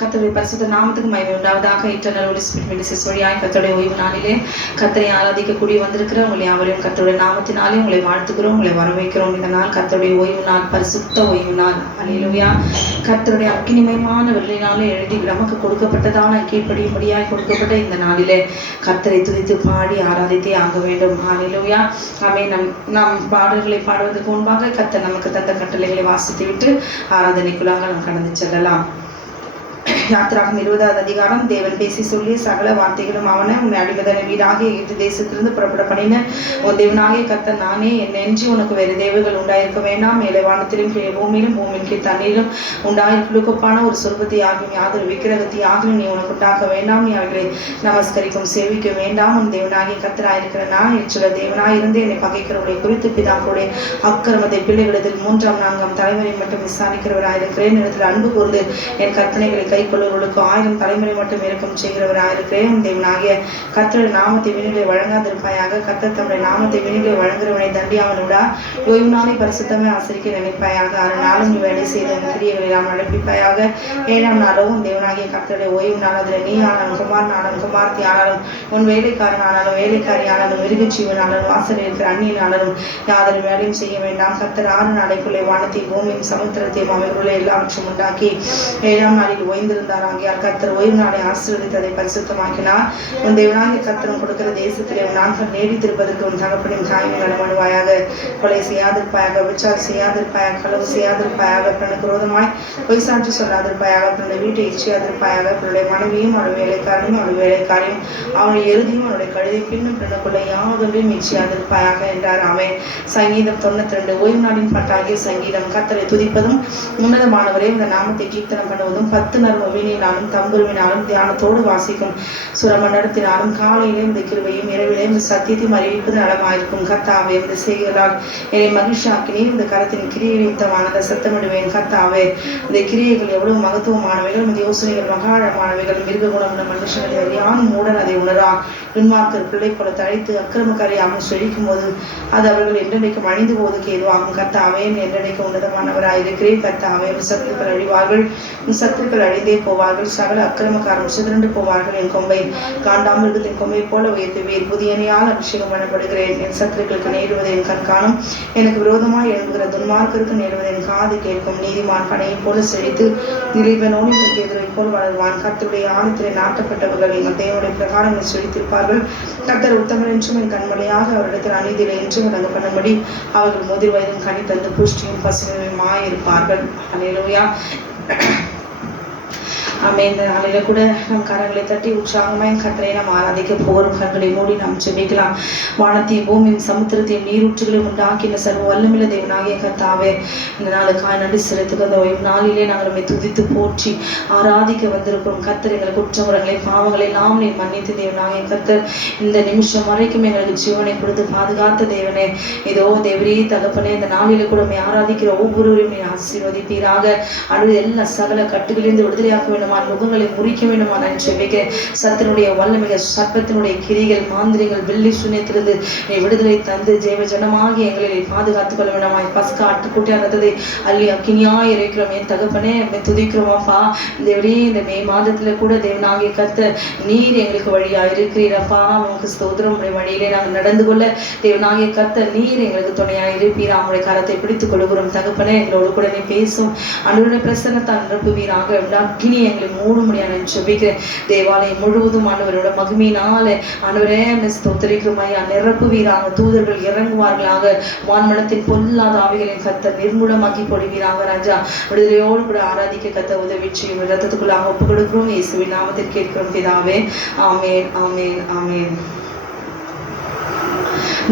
கர்த்தருடைய பரிசுத்த நாமத்துக்கு மகிமை உண்டாவதாக. இன்டர்னல் ஹோலி ஸ்பிரிட் மினிஸ்ட்ரிஸ் வழியாய் கர்த்தருடைய ஓய்வு நாளிலே கர்த்தரை ஆராதிக்கக்கூடிய வந்திருக்கிற உங்களை யாவரையும் கர்த்தருடைய நாமத்தினாலே உங்களை வாழ்த்துக்கிறோம், உங்களை வரவேற்கிறோம். இந்த நாள் கர்த்தருடைய ஓய்வு நாள், பரிசுத்த ஓய்வு நாள். அல்லேலூயா. கர்த்தருடைய அக்கினிமயமான வெள்ளினாலே எழுதி நமக்கு கொடுக்கப்பட்டதான கீழ்ப்படியும்படியாய் கொடுக்கப்பட்ட இந்த நாளிலே கர்த்தரை துதித்து பாடி ஆராதித்தே ஆக வேண்டும். அல்லேலூயா. ஆமென். நாம் பாடல்களை பாடுவதற்கு முன்பாக கர்த்தர் நமக்கு தந்த கட்டளைகளை வாசித்து விட்டு ஆராதனைக்குள்ளாக நாம் கடந்து செல்லலாம். யாத்திராகம் 20வது அதிகாரம். தேவன் பேசி சொல்லிய சகல வார்த்தைகளும் அவனை உன்னை அடிமதன வீடாக எகிப்து தேசத்திலிருந்து புறப்பட பண்ணின உன் தேவனாகிய கர்த்தர் நானே. என்னென்றி உனக்கு வேறு தேவர்கள் உண்டாயிருக்க வேண்டாம். மேலே வானத்திலும் கீழே பூமியிலும் பூமியின் கீழ் தண்ணீரிலும் உண்டாயிருக்கொப்பான ஒரு சொர்பத்தை ஆகும் யாதொரு விக்கிரகத்தை ஆகும் நீ உனக்கு உண்டாக்க வேண்டாம். நீ அவைகளை நமஸ்கரிக்கும் சேவிக்க வேண்டாம். உன் தேவனாகிய கர்த்தராயிருக்கிற நான் எச்சுள்ள தேவனாயிருந்து என்னை பகைக்கிறவர்களை குறித்து பிதாக்களுடைய அக்கிரமத்தை பிள்ளைகளிடத்தில் 3ஆம் 4ஆம் தலைமுறை மட்டும் விசாரிக்கிறவராயிருக்கிறேன். இடத்தில் அன்பு கூர்ந்து என் கற்பனைகளை கை கொள்ளுவர்களுக்கு 1000 தலைமுறை மட்டும் இறக்கம் செய்கிறவராயிருக்கிறேன். தேவனாகிய கர்த்தருடைய நாமத்தை வினிலே வழங்காதிருப்பாயாக. கர்த்தர் தம்முடைய நாமத்தை வினிலே வழங்குறவனை தண்டியாமல் விடா. ஓய்வு நாளை பரிசுத்தமே ஆசரிக்க நினைப்பாயாக. 6 நாளும் நீ வேலை செய்த கிரியைகளை நாம் நடப்பிப்பாயாக. 7ஆம் நாளும் தேவனாகிய கர்த்தருடைய ஓய்வு நாள். அதில் நீ ஆனாலும் குமாரன் ஆனாலும் குமார்த்தி ஆனாலும் உன் வேலைக்காரன் ஆனாலும் வேலைக்காரி ஆனாலும் மிருகஜீவன் ஆனாலும் வாசலில் இருக்கிற அந்நியன் ஆனாலும் யாதொரு வேலையும் செய்ய வேண்டாம். கர்த்தர் 6 நாளைக்குள்ளே வானத்தை பூமியும் சமுத்திரத்தையும் அவைகளுள்ள எல்லாவற்றும் உண்டாக்கி 7ஆம் நாளில் ஓய்ந்திருந்தாராகியால் கர்த்தர் ஓய்வு நாளை ஆசீர்வதித்து அதை பரிசுத்தமாக்கினார். உன் தேவனாகிய கர்த்தரும் கொடுக்கிற தேசத்திலே உன் நாட்கள் நீடித்திருப்பதற்கு உன் தகப்பனின் காயங்கள் நலமணுவாயாக. கொலை செய்யாதிருப்பாயாக, விபச்சாரம் செய்யாதிருப்பாயாக, களவு செய்யாதிருப்பாயாக, பிறனுக்கு விரோதமாய் பொய் சாட்சி சொல்லாதிருப்பாயாக, பிறனுடைய வீட்டை இச்சியாதிருப்பாயாக, பிறனுடைய மனைவியும் அவருடைய வேலைக்காரனையும் அவருடைய வேலைக்காரையும் அவனுடைய எருதியும் அவனுடைய கழுதை பின்னும் பிறனுக்குள்ள யாவதையும் இச்சியாதிருப்பாயாக என்றார். அவன் சங்கீதம் 92. ஓய்வு நாளின் பாட்டாகிய சங்கீதம். கர்த்தரை துதிப்பதும் உன்னதமானவரே இந்த நாமத்தை கீர்த்தனம் பண்ணுவதும் 10 நறுமவினாலும் தம்புருவினாலும் தியானத்தோடு வாசிக்கும் சுரமண்டலத்தினாலும் காலையிலே இந்த கிருபையும் இரவிலே இந்த சத்தியத்தையும் அறிவிப்பது நலமாயிருக்கும். கர்த்தாவே இந்த செய்களால் என்னை மகிழ்ச்சியாக்கினீர். இந்த கரத்தின் கிரியைத்தமானதை சத்தமிடுவேன். கர்த்தாவே இந்த கிரியைகள் எவ்வளவு மகத்துவமானவைகள், இந்த யோசனைகள் மகாழமானவைகள். மிருக குணமுள்ள மனுஷனை அறியான் மூடன் அதை உணரா. துன்மார்க்கர் பிள்ளை போல தழைத்து அக்கிரமக்காரியாக செழிக்கும் போது அது அவர்கள் என்றென்றைக்கும் அழிந்து போவதற்கு ஏதுவாகும். கர்த்தாவே என்றென்றைக்கு உன்னதமானவராயிருக்கிறேன். கர்த்தாவே சத்துருக்கள் அழிவார்கள், சத்துருக்கள் அழிந்தே போவார்கள். சகல அக்கிரமக்காரர்கள் சிதறண்டு போவார்கள். என் கொம்பை காண்டாமிருகத்தின் கொம்பை போல உயர்த்துவேன். புதியனையால் அபிஷேகம் பண்ணப்படுகிறேன். என் சத்துருக்களுக்கு நேருவதை என் கண் காணும். எனக்கு விரோதமாய் எழும்புகிற துன்மார்க்கருக்கு நேருவதை என் காது கேட்கும். நீதிமான் பனையை போல செழித்து நிலைவனோடு எனக்கு எதிரை போல் வளர்வான். கர்த்தருடைய ஆழத்திலே நாட்டப்பட்டவர்கள் எங்கள் தேவனுடைய பிரகாரங்களை செழித்திருப்பார்கள். கர்த்தர் உத்தமர் என்றும் என் கண்மலையாக அவரிடத்தில் அநீதியில்லை என்றும் விளங்க பண்ணும்படி அவர்கள் முதிர் வயதும் கனி தந்து புஷ்டியும் பசுமையுமாயிருப்பார்கள். அல்லேலூயா. இந்த நாளில கூட நம் கரங்களை தட்டி உற்சாகமாய் கர்த்தரை நாம் ஆராதிக்க போகிறோம். கண்களை மூடி நாம் ஜெபிக்கலாம். வானத்தையும் பூமியும் சமுத்திரத்தையும் நீரூற்றுகளையும் உண்டாக்கின சர்வ வல்லமையுள்ள தேவனாகிய கர்த்தாவே, இந்த நாளுக்காய் நன்றி செலுத்துகிற அந்த ஓய்வு நாளிலே நாங்கள் நம்மை துதித்து போற்றி ஆராதிக்க வந்திருக்கிறோம். கர்த்தர் எங்கள் குற்றமுறைகளை பாவங்களை நாம் நீ மன்னித்து தேவனாகிய கர்த்தர் இந்த நிமிஷம் வரைக்கும் எங்களுக்கு ஜீவனை கொடுத்து பாதுகாத்த தேவனே, இதோ தேவரே தகப்பனே, இந்த நாளிலே கூட ஆராதிக்கிற ஒவ்வொருவரையும் நீ ஆசீர்வதிப்பீராக. அன்று எல்லா சகல கட்டுகளிலிருந்து விடுதலையாக்க வேண்டும், முகங்களை முறிக்க வேண்டுமா நான் செபிக்கிறேன். சத்தினுடைய வல்லமைக சர்ப்பத்தினுடைய கிரிகள் மாந்திரிகள் வெள்ளி சூன்யத்திலிருந்து நீ விடுதலை தந்து ஜெய ஜனமாகி எங்களை பாதுகாத்துக் கொள்ள வேண்டுமாய். பஸ்கா ஆட்டுக்குட்டியானதை அள்ளி அக்கினியாய் இறைக்கிறோம். என் தகப்பனே துதிக்கிறோமாப்பா. தேவரே இந்த மே மாதத்துல கூட தேவனாகிய கர்த்தர் நீர் எங்களுக்கு வழியா இருக்கிறீரப்பா. உனக்கு ஸ்தோத்திரம். உடைய வழியிலே நாங்கள் நடந்து கொள்ள தேவனாகிய கர்த்தர் நீர் எங்களுக்கு துணையாக இருப்பீரா. அவங்களுடைய கரத்தை பிடித்துக் கொள்கிறோம். தகப்பனே எங்களோடு கூட நீ பேசும் அன்றைய பிரசன்னத்தால் நிரப்புவீராக. அக்கினி எங்களை மூடு முடியாது ஜெபிக்கிறேன். தேவாலயம் முழுவதும் ஆண்டவரோட மகிமையினால ஆண்டவரே ஸ்தோத்திரிக்கிறோமையா நிரப்புவீராக. தூதர்கள் இறங்குவார்களாக. வான்மனத்தின் பொல்லாத ஆவிகளின் கர்த்தர் நிர்மூலமாக்கி போடுவீராக. ராஜா விடுதலையோடு கூட ஆராதிக்க கர்த்தர் உதவி செய்யும். ரத்தத்துக்குள்ளாக ஒப்புக் கொடுக்கிறோம். இயேசுவின் நாமத்தில் கேட்கிறோம் பிதாவே. ஆமேன், ஆமேன், ஆமேன்.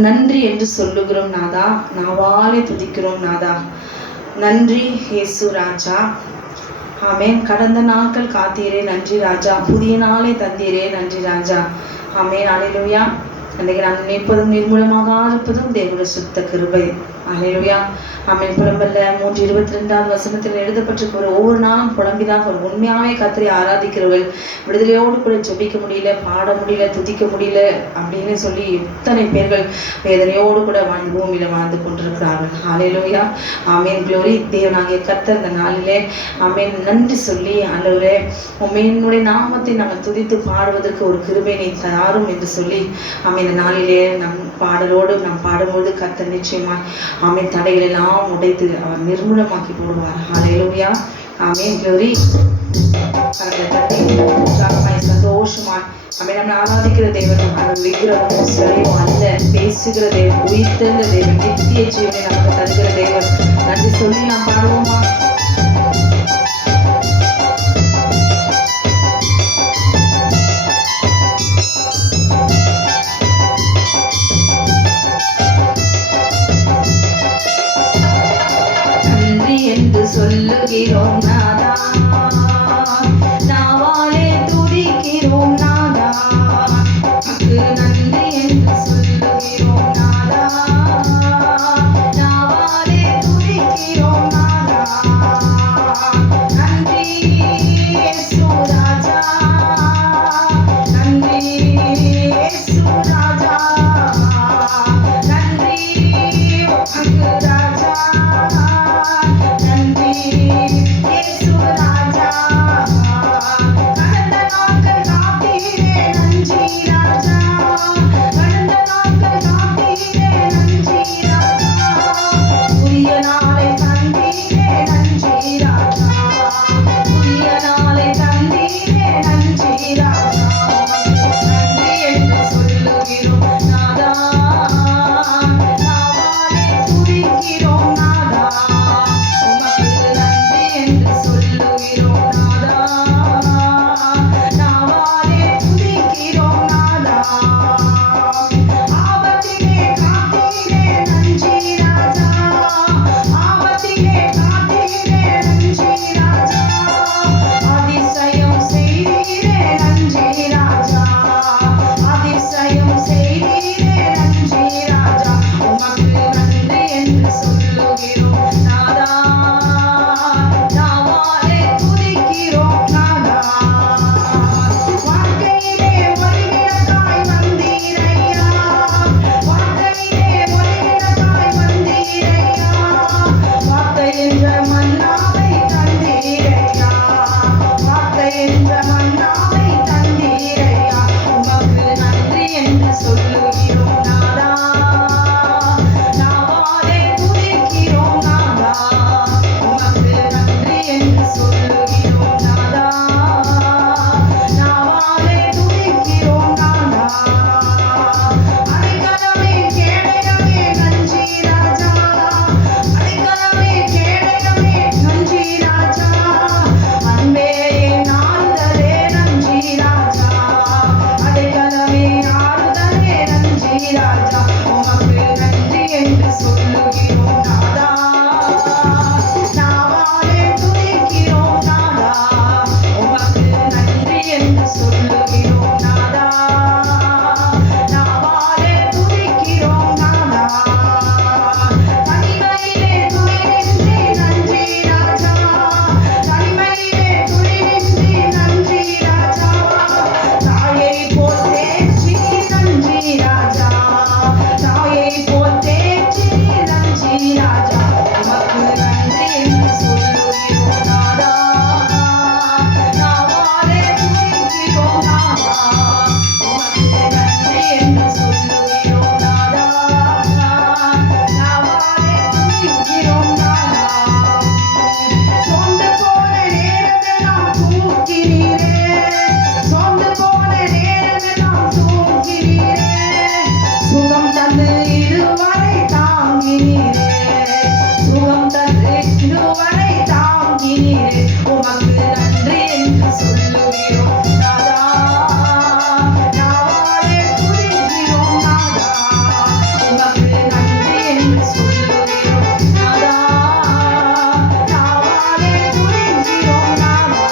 நன்றி என்று சொல்லுகிறோம் நாதா, நாவாலே துதிக்கிறோம் நாதா. நன்றி இயேசு ராஜா. ஆமேன். கடந்த நாட்கள் காத்தீரே நன்றி ராஜா. புதிய நாளை தந்தீரே நன்றி ராஜா. ஆமேன். அல்லேலூயா. அன்றைக்கு நாம் நினைப்பதும் நிர்மூலமாக இருப்பதும் தேவனுடைய சுத்த கிருபை. அல்லேலூயா. ஆமென். புலம்பல்ல 3:22 வசனத்தில் எழுதப்பட்டிருக்கிற ஒவ்வொரு நாளும் புலம்பிதான் உண்மையாவே கர்த்தரை ஆராதிக்கிறவர்கள் விடுதலையோடு கூட ஜெபிக்க முடியல, பாட முடியல, துதிக்க முடியல அப்படின்னு சொல்லி எத்தனை பேர்கள் வேதனையோடு கூட பூமியில வாழ்ந்து கொண்டிருக்கிறார்கள். அல்லேலூயா. ஆமென். க்ளோரி. தேவனாகிய கர்த்தர் இந்த நாளிலே ஆமென் நன்றி சொல்லி ஆண்டவரே உம்முடைய நாமத்தை நாங்கள் துதித்து பாடுவதற்கு ஒரு கிருபை நீ தாரும் என்று சொல்லி ஆமென் இந்த நாளிலே நம் பாடலோடு நாம் பாடும்போது கர்த்தர் நிச்சயமாய் ஆமென் தடைகள் எல்லாம் உடைத்து அவர் நிர்மூலமாக்கி போடுவார். ஹல்லேலூயா. ஆமென். க்ளோரி. சந்தோஷமாய் ஆமென். நம்ம ஆராதிக்கிற தேவன் அவர் விக்கிரகமோ சிலையோ அல்ல, பேசுகிற தேவன், உயிர்த்தெழுந்த தேவன், நித்திய ஜீவனை நமக்கு தருகிற தேவன். நன்றி சொல்லி நாம் பாடுவோமா? சொல்லுகிறோம் நாதா, நாவாலே துதிக்கிறோம் நாதா, நன்றி என்று சொல்லுகிறோம் நாதா, நாவாலே துதிக்கிறோம் நாதா, நன்றி இயேசு ராஜா, நன்றி இயேசு ராஜா, நன்றி ராஜா, இயேசு ராஜா, கடந்த நாட்கள் காத்தீரே நன்றி ராஜா, கடந்த நாட்கள் காத்தீரே நன்றி ராஜா, புதிய நாளை தந்தீரே நன்றி ராஜா, புதிய நாளை தந்தீரே நன்றி ராஜா, நன்றி என்று சொல்லுகிறோம் நாதா, நாவாலே துதிக்கிறோம் நாதா, சொல்லுகிறோம் நாதா, நாவாலே துதிக்கிறோம் நாதா, ஆபத்திலே காத்தீரே நன்றி ராஜா, ஆபத்திலே காத்தீரே நன்றி ராஜா, அதிசயம் செய்தீரே நன்றி ராஜா, அதிசயம் செய்தீரே நன்றி ராஜா, உமக்கு நன்றி என்று சொல்லுகிறோம் நாதா, நாவாலே துதிக்கிறோம் நாதா, வாழ்க்கையிலே ஒளிவிளக்காய் வந்தீரையா, வாழ்க்கையிலே ஒளிவிளக்காய் வந்தீரையா, வார்த்தை என்ற மன்னாவை தந்தீரையா, வார்த்தை என்ற மன்னாவை தந்தீரையா, உமக்கு நன்றி என்று சொல்லுகிறோம் நாதா, நாவாலே துதிக்கிறோம் நாதா, உமக்கு நன்றி என்று சொல்லுகிறோம் நாதா, நாவாலே துதிக்கிறோம் நாதா, அடைக்கலமே கேடகமே நன்றி ராஜா, அடைக்கலமே கேடகமே நன்றி ராஜா, அன்பே என் ஆறுதலே நன்றி ராஜா, அடைக்கலமே ஆறுதலே நன்றி ராஜா, உமக்கு நன்றி என்று சொல்லுகிறோம் நாதா, நாவாலே துதிக்கிறோம் நாதா, உமக்கு நன்றி என்று சொல்லுகிறோம் நாதா, நாவாலே துதிக்கிறோம் நாதா, தனிமையிலே துயிலின்றி நன்றி ராஜா, தனிமையிலே துயிலின்றி நன்றி ராஜா, தாயை போல் தேற்றி நன்றி ராஜா, தாயை போல் தேற்றி நன்றி ராஜா, உமக்கு நன்றி என்று சொல்லுகிறோம் நாதா, நாவாலே துதிக்கிறோம் நாதா, உமக்கு நன்றி என்று சொல்லுகிறோம் நாதா, நாவாலே துதிக்கிறோம் நாதா, சோர்ந்து போன நேரமெல்லாம் தூக்கினீரே, சோர்ந்து போன நேரமெல்லாம் தூக்கினீரே, சுகம் தந்து இதுவரை தாங்கினீரே, சுகம் தந்து இதுவரை தாங்கினீரே, உமக்கு நன்றி என்று சொல்லுகிறோம் நாதா, நாவாலே துதிக்கிறோம் நாதா, உமக்கு நன்றி என்று சொல்லுகிறோம் நாதா, நாவாலே துதிக்கிறோம் நாதா.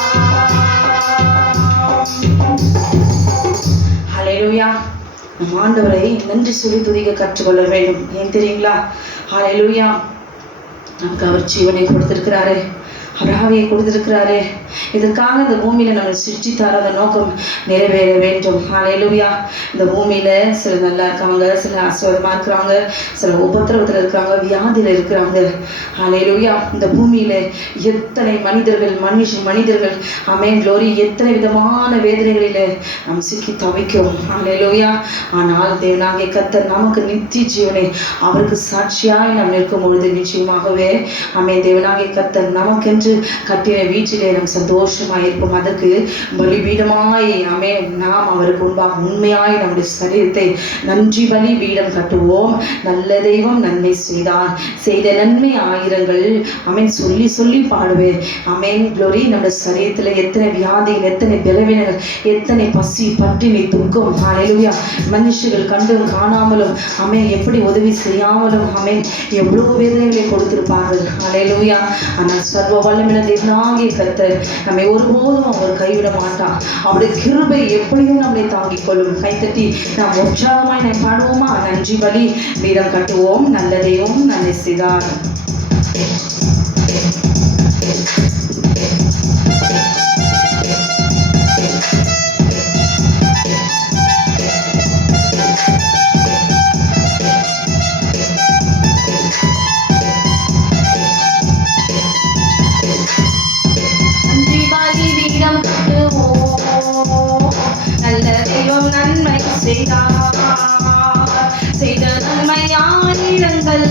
ஹல்லேலூயா. நம் ஆண்டவரை நன்றி சொல்லி துதிக்க கற்றுக்கொள்ள வேண்டும். ஏன் தெரியுங்களா? ஹல்லேலூயா. நமக்கு அவர் ஜீவனை கொடுத்திருக்கிறாரே, ஆவியை கொடுத்திருக்கிறாரே. இதற்காக இந்த பூமியில நம்ம சிருஷ்டித்தார அந்த நோக்கம் நிறைவேற வேண்டும். ஹல்லேலூயா. இந்த பூமியில சில நல்லா இருக்காங்க, சில ஆசீர்வாதமா இருக்கிறாங்க, சில உபத்திரவத்தில் இருக்கிறாங்க, வியாதியில இருக்கிறாங்க. ஹல்லேலூயா. இந்த பூமியில எத்தனை மனிதர்கள் ஆமென் க்ளோரி, எத்தனை விதமான வேதனைகளில நாம் சிக்கி தவிக்கிறோம். ஹல்லேலூயா. ஆனால் தேவனாகிய கர்த்தர் நமக்கு நித்திய ஜீவனை அவருக்கு சாட்சியாய் நாம் நிற்கும் பொழுது நிச்சயமாகவே ஆமென் தேவனாகிய கர்த்தர் நமக்கென்று கட்டின வீட்டிலே நாம் சந்தோஷமாய் இருப்போம். அதற்கு பலிபீடமாய் ஆமென் நாம் அவருக்கு முன்பாக உண்மையாய் நம்முடைய சரீரத்தை நன்றி பலி பீடம் கட்டுவோம். நல்ல தெய்வம் நன்மை செய்தார், செய்த நன்மை ஆயிரங்கள் ஆமென் சொல்லி சொல்லி பாடுவேன். ஆமென் க்ளோரி. நம்முடைய சரீரத்துல எத்தனை வியாதிகள், எத்தனை பலவீனங்கள், எத்தனை பசி பட்டினி துக்கம், ஹல்லேலூயா, மனுஷர்கள் கண்டும் காணாமலும் ஆமென் எப்படி உதவி செய்யாமலும் ஆமென் எவ்வளவு வேதனைகளை கொடுத்திருப்பார்கள். ஹல்லேலூயா. ஆனால் சர்வ வல்லமையுள்ள தேவனாகிய கர்த்தர் நம்மை ஒருபோதும் அவர் கைவிட மாட்டார். அவருடைய கிருபை எப்படியும் நம்மை தாங்கிக் கொள்ளும். கைத்தட்டி நாம் உற்சாகமாய் நாம் பாடுவோமா? நன்றி பலி பீடம் கட்டுவோம். நல்ல தெய்வம் நன்மை செய்தார். நல்ல தெய்வம் நன்மை செய்தார், செய்த நன்மை ஆயிரங்கள்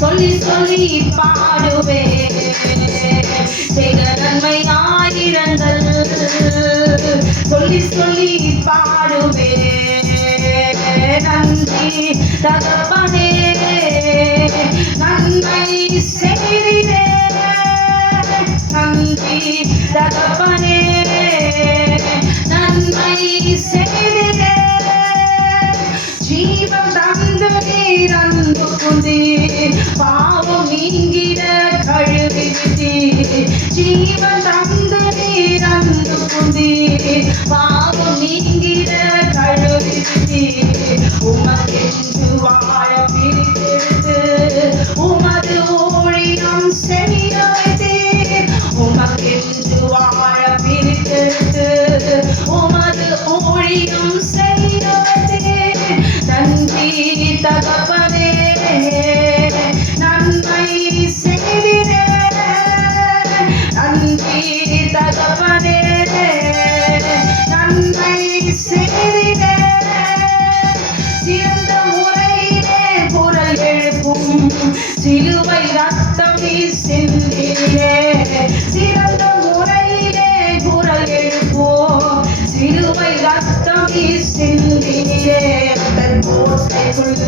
சொல்லி சொல்லி பாடுவே. செய்த நன்மை ஆயிரங்கள் சொல்லி சொல்லி பாடுவே. நன்றி தகப்பனே, நன்மை செய்தே. நன்றி தகப்பனே, நன்மை செய்தே. ஜீவன் தந்து நீர் அன்பு புந்தி, பாவம் நீங்கிட கழுவிதி. ஜீவன் தந்து நீர் அன்பு புந்தி, பாவம் நீங்கிட கழுவிதி. உமக்கென்று வாழ பிரித்தெடுத்து உமது ஊழியம் செய்ய வைத்தீர். உமக்கென்று வாழ பிரித்தெடுத்து உமது ஊழியம் செய்ய வைத்தீர். நன்றி தகப்பனே, நன்மை செய்தீரே. நன்றி தகப்பனே, நன்மை செய்தீரே. சிறந்த முறையிலே குரல் எழுப்பும் சிலுவை ரத்தம் நீ சிந்தியே. சிறந்த முறையிலே குரல் எழுப்பும் சிலுவை ரத்தம் நீ சிந்தியே. கோட்டைக்குள்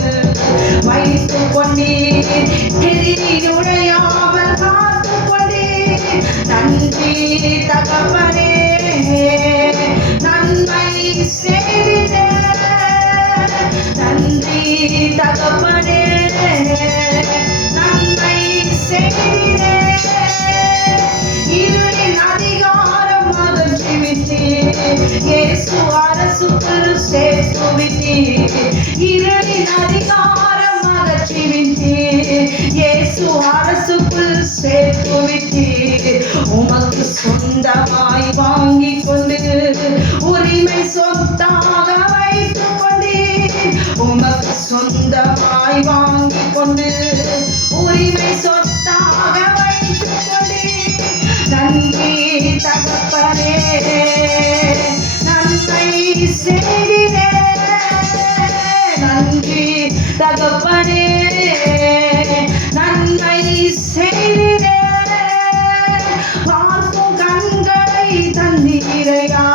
வைத்துக் கொண்டீர், எதிரி நுழையாமல் காத்துக் கொண்டீர். நன்றி தகப்பனே, நன்மை செய்தீரே. நன்றி தகப்பனே, நன்மை செய்தீரே. இருளின் அதிகாரம் அகற்றிவிட்டீர், இயேசு அரசுக்குள் சேர்த்துவிட்டீர். இருளின் அதிகாரம் அகற்றிவிட்டீர், இயேசு அரசுக்குள் சேர்த்துவிட்டீர். உமக்கு சொந்தமாய் வாங்கிக் கொண்டு உரிமை சொத்தாக வைத்துக் கொண்டீர். உமக்கு சொந்தமாய் வாங்கிக் கொண்டு உரிமை சொத்தாக வைத்துக் கொண்டீர். நன்றி தகப்பனே, நன்மை செய்தீரே. நன்றி தகப்பனே, நன்மை செய்தீரே. பார்க்கும் கண்களை தந்தீரையா,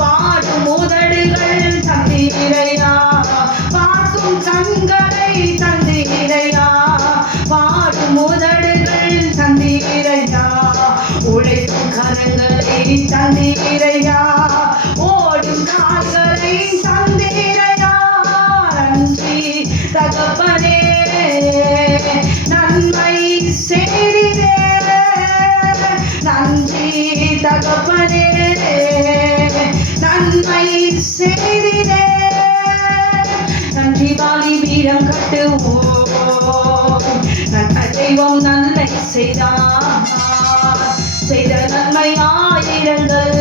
பாடும் உதடுகள் தந்தீரையா. பார்க்கும் கண்களை தந்தீரையா, பாடும் உதடுகள் தந்தீரையா. உழைக்கும் கரங்களை தந்தீரையா, ஓடும் கால்களை தந்தீரையா. நன்றி தகப்பனே, நன்மை செய்தீரே. நன்றி தகப்பனே, நன்மை செய்தீரே. அறிவாளி வீரம் கட்டுவோம். நல்ல தெய்வம் நன்மை செய்தார், செய்த நன்மை ஆயிரங்கள்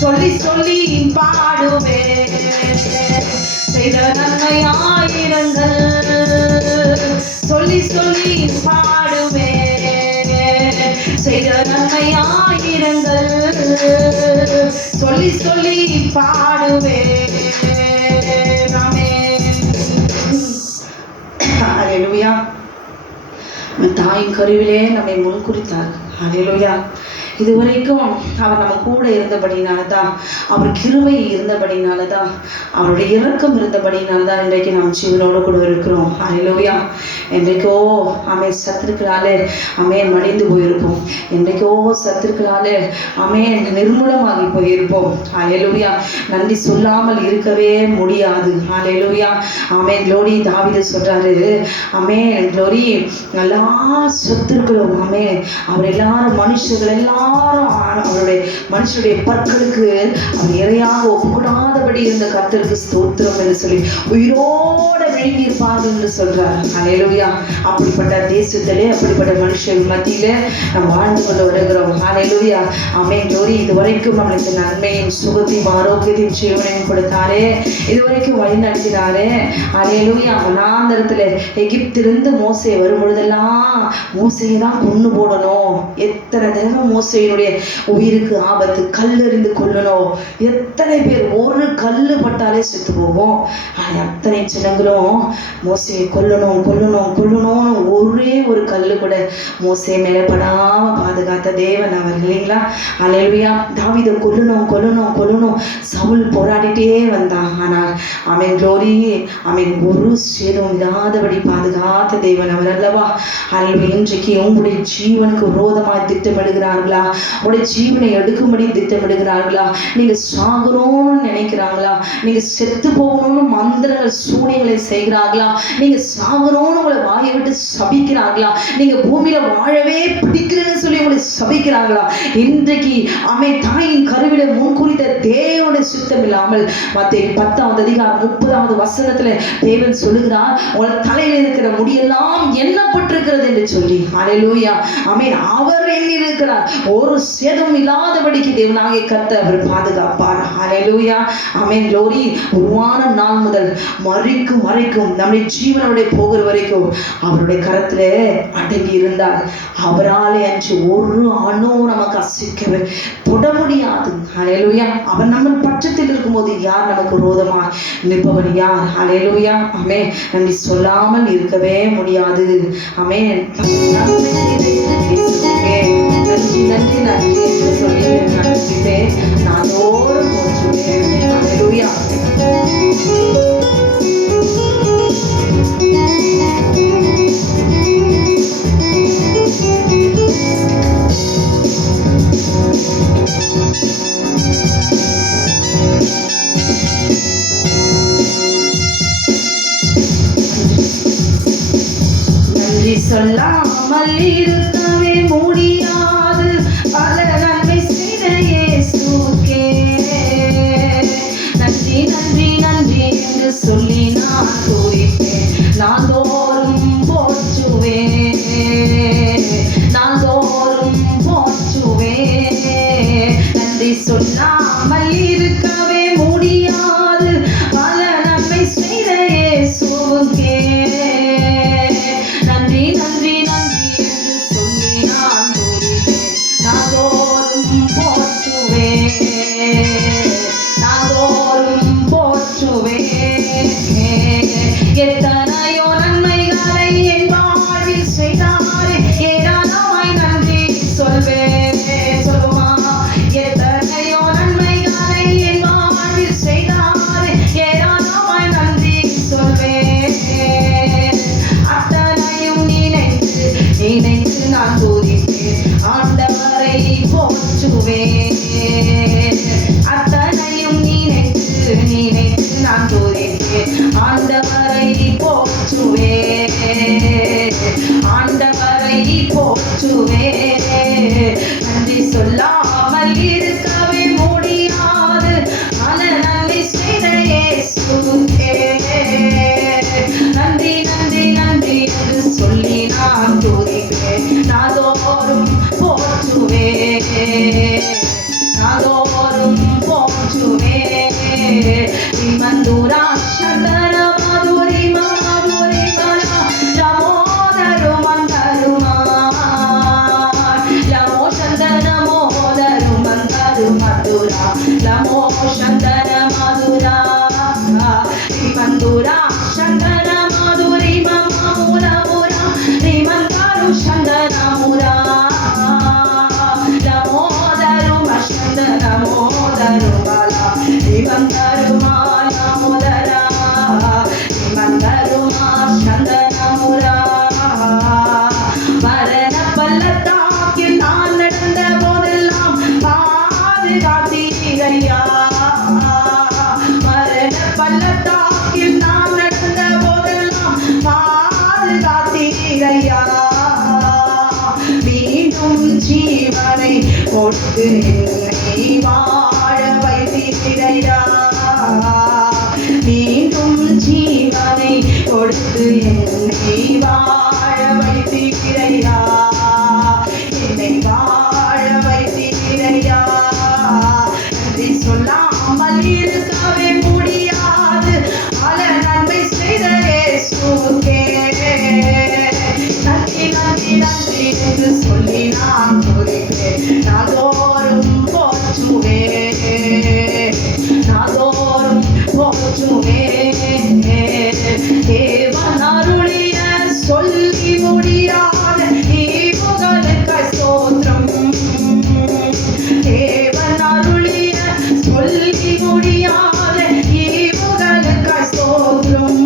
சொல்லி சொல்லி பாடுவேன். செய்த நன்மை ஆயிரங்கள் சொல்லி சொல்லி பாடுவேன். செய்த நன்மை ஆயிரங்கள் சொல்லி சொல்லி பாடுவேன். ஹல்லேலூயா. தாயின் கருவிலே நம்மை முன்குறித்தார். ஹல்லேலூயா. இதுவரைக்கும் அவர் நம்ம கூட இருந்தபடினால்தான், அவர் கிருபை இருந்தபடினால்தான், அவருடைய இரக்கம் இருந்தபடினால்தான் இன்றைக்கு நாம் ஜீவனோடு கூட இருக்கிறோம். ஹல்லேலூயா. என்றைக்கோ சத்துருக்களாலே மடிந்து போயிருப்போம். என்றைக்கோ சத்துருக்களாலே நிர்மூலமாகி போயிருப்போம். ஹல்லேலூயா. நன்றி சொல்லாமல் இருக்கவே முடியாது. ஹல்லேலூயா. க்ளோரி. தாவீது சொல்றாரு, க்ளோரி, எல்லா சத்துருக்களும் அவர் எல்லாரும் மனுஷர்கள் எல்லாம் அவருடைய மனுஷனுடைய பற்களுக்கு அவர் இறையாக ஒப்புக்கூடாதபடி இருந்த கர்த்தருக்கு ஸ்தோத்திரம் என்று சொல்லி உயிரோட விழுங்கி இருப்பார்கள் என்று சொல்றார். ஹல்லேலூயா. அப்படிப்பட்ட தேசத்திலே, அப்படிப்பட்ட மனுஷன் மத்தியிலே நாம் வாழ்ந்து கொண்டு வருகிறோம். ஹல்லேலூயா. க்ளோரி. இதுவரைக்கும் நம்மளுக்கு நன்மையும் சுகத்தையும் ஆரோக்கியத்தையும் ஜீவனையும் கொடுத்தாரே, இதுவரைக்கும் வழி நடத்தினாரே. ஹல்லேலூயா. வனாந்தரத்துல எகிப்திலிருந்து மோசே வரும் பொழுதெல்லாம் மோசையை தான் கொண்டு போடணும். எத்தனை தடவை மோசையினுடைய உயிருக்கு ஆபத்து, கல்லெறிந்து கொள்ளணும். எத்தனை பேர் ஒரு கல்லு பட்டாலே செத்து போவோம். அத்தனை ஜனங்களும் மோசையை கொல்லணும் கொல்லணும் கொல்லணும்னு ஒரே ஒரு கல்லு கூட மோசை மேல படாம பாதுகாத்த தேவன் அவர் இல்லைங்களா? ஹல்லேலூயா. தாவீதை கொல்லணும் கொல்லணும் கொல்லணும் சவுல் போராடிட்டே வந்தான். ஆனால் க்ளோரி, ஒரு சேதம் இல்லாதபடி பாதுகாத்த தேவன் அவர் அல்லவா? இன்றைக்கு உங்களுடைய ஜீவனுக்கு விரோதமாய் திட்டமிடுகிறார்களா? உங்களுடைய ஜீவனை எடுக்கும்படி திட்டமிடுகிறார்களா? நீங்க சாகணும்னு நினைக்கிறாங்களா? நீங்க செத்து போகணும்னு மந்திரங்கள் சூனியங்களை செய்கிறார்களா? நீங்க சாகணும்னு உங்களை வாயை விட்டு சபிக்கிறார்களா? நீங்க பூமியில வாழவே பிடிக்கிறேன்னு சொல்லி உங்களை சபிக்கிறாங்களா? இன்றைக்கு தாயின் கருவில முன்குறித்த தேவனுடைய சுத்தம் இல்லாமல் மத்தேயு 10:30 தேவன் சொல்லுகிறார், உங்கள் தலையில இருக்கிற முடியெல்லாம் எண்ணப்பட்டிருக்கிறது என்று சொல்லி. ஹல்லேலூயா. அவர் எண்ணிருக்கிறார். ஒரு சேதம் இல்லாதபடிக்கு தேவனாகிய கர்த்தர் அவர் பாதுகாப்பார். ஹல்லேலூயா. க்ளோரி. உருவான நாள் முதல் மரிக்கும் வரைக்கும், நம்முடைய ஜீவனுடைய போகிற வரைக்கும் அவருடைய கரத்திலே அடங்கி இருந்தார். அவராலே அன்று ஒரு அணு நமக்கு அசைக்கவே தொட முடியாது. ஹல்லேலூயா. அவர் நம்ம பட்சத்தில் இருக்கும்போது யார் நமக்கு விரோதமாக நிற்பவர் யார்? ஹல்லேலூயா. நன்றி சொல்லாமல் இருக்கவே முடியாது. நன்றி நன்றி நன்றி என்று சொல்லி நன்றிப்பே நானோடு போற்றுவேன். ஹல்லேலூயா. நன்றி சொல்லாமல் இருக்கவே முடியாது. பல நன்மை செய்த இயேசுவுக்கே நன்றி நன்றி நன்றி என்று சொல்லி நான் துதிப்பேன். நான் தோறும் போற்றுவேன், நான் தோறும் போற்றுவேன். நன்றி சொல்லாமல் இருக்கவே முடியாது. பல நன்மை செய்த இயேசுவுக்கே நன்றி நன்றி நன்றி என்று சொல்லி நான் துதிப்பேன். நான் தோறும் போற்றுவேன், நான் தோறும் போற்றுவேன். எத்தனையோ நன்மைகளை என் வாழ்வில் செய்தாரே, ஏராளமாய் நன்றி சொல்வேன். சொல்லுமா? எத்தனையோ நன்மைகளை என் வாழ்வில் செய்தாரே, ஏராளமாய் நன்றி சொல்வேன். அத்தனையும் நினைத்து நினைத்து நான் துதிப்பேன், ஆண்டவரை போற்றுவேன். அத்தனையும் நினைத்து நினைத்து நான் துதிப்பேன், ஆண்டவரை போற்றுவேன், ஆண்டவரை போற்றுவேன். நன்றி சொல்லாமல் இருக்கவே முடியாது. பல நன்மை செய்த இயேசுவுக்கே நாள்தோறும் போற்றுவே. மந்துரா சந்தன மதுரி மதுரி மலா லமோதரு மந்தருமா லமோ சந்தன மோதரு மந்தரு மதுரா லமோ சந்தன மதுரா மந்துரா சந்தன மதுரி மமுரா முரா மந்தரு சந்தன முரா லமோதரு மசந்தன மோதரு மலா மந்தரு மாலா முதரா மந்தரு சந்தன முரா. மரண பள்ளத்தாக்கில் நான் நடந்த போதெல்லாம் பாதுகாத்தீரையா. மரண பள்ளத்தாக்கில் நான் நடந்த போதெல்லாம் பாதுகாத்தீரையா. மீண்டும் ஜீவனை கொடுத்து என்னை வாழ வைத்தீரையா. மீண்டும் ஜீவனை கொடுத்து என்னை வாழ வைத்தீரையா. என்னை வாழ வைத்தீரையா. நன்றி சொல்லாமல் இருக்கவே முடியாது. பல நன்மை செய்த இயேசுவுக்கே நன்றி நன்றி நன்றி என்று சொல்லி நான் துதிப்பேன். நாள்தோறும் போற்றுவேன். நாள்தோறும் போற்றுவேன். தேவன் அருளிய சொல்லி முடியாத ஈவுகளுக்கு ஸ்தோத்திரம். தேவன் அருளிய சொல்லி முடியாத ஈவுகளுக்கு ஸ்தோத்திரம்.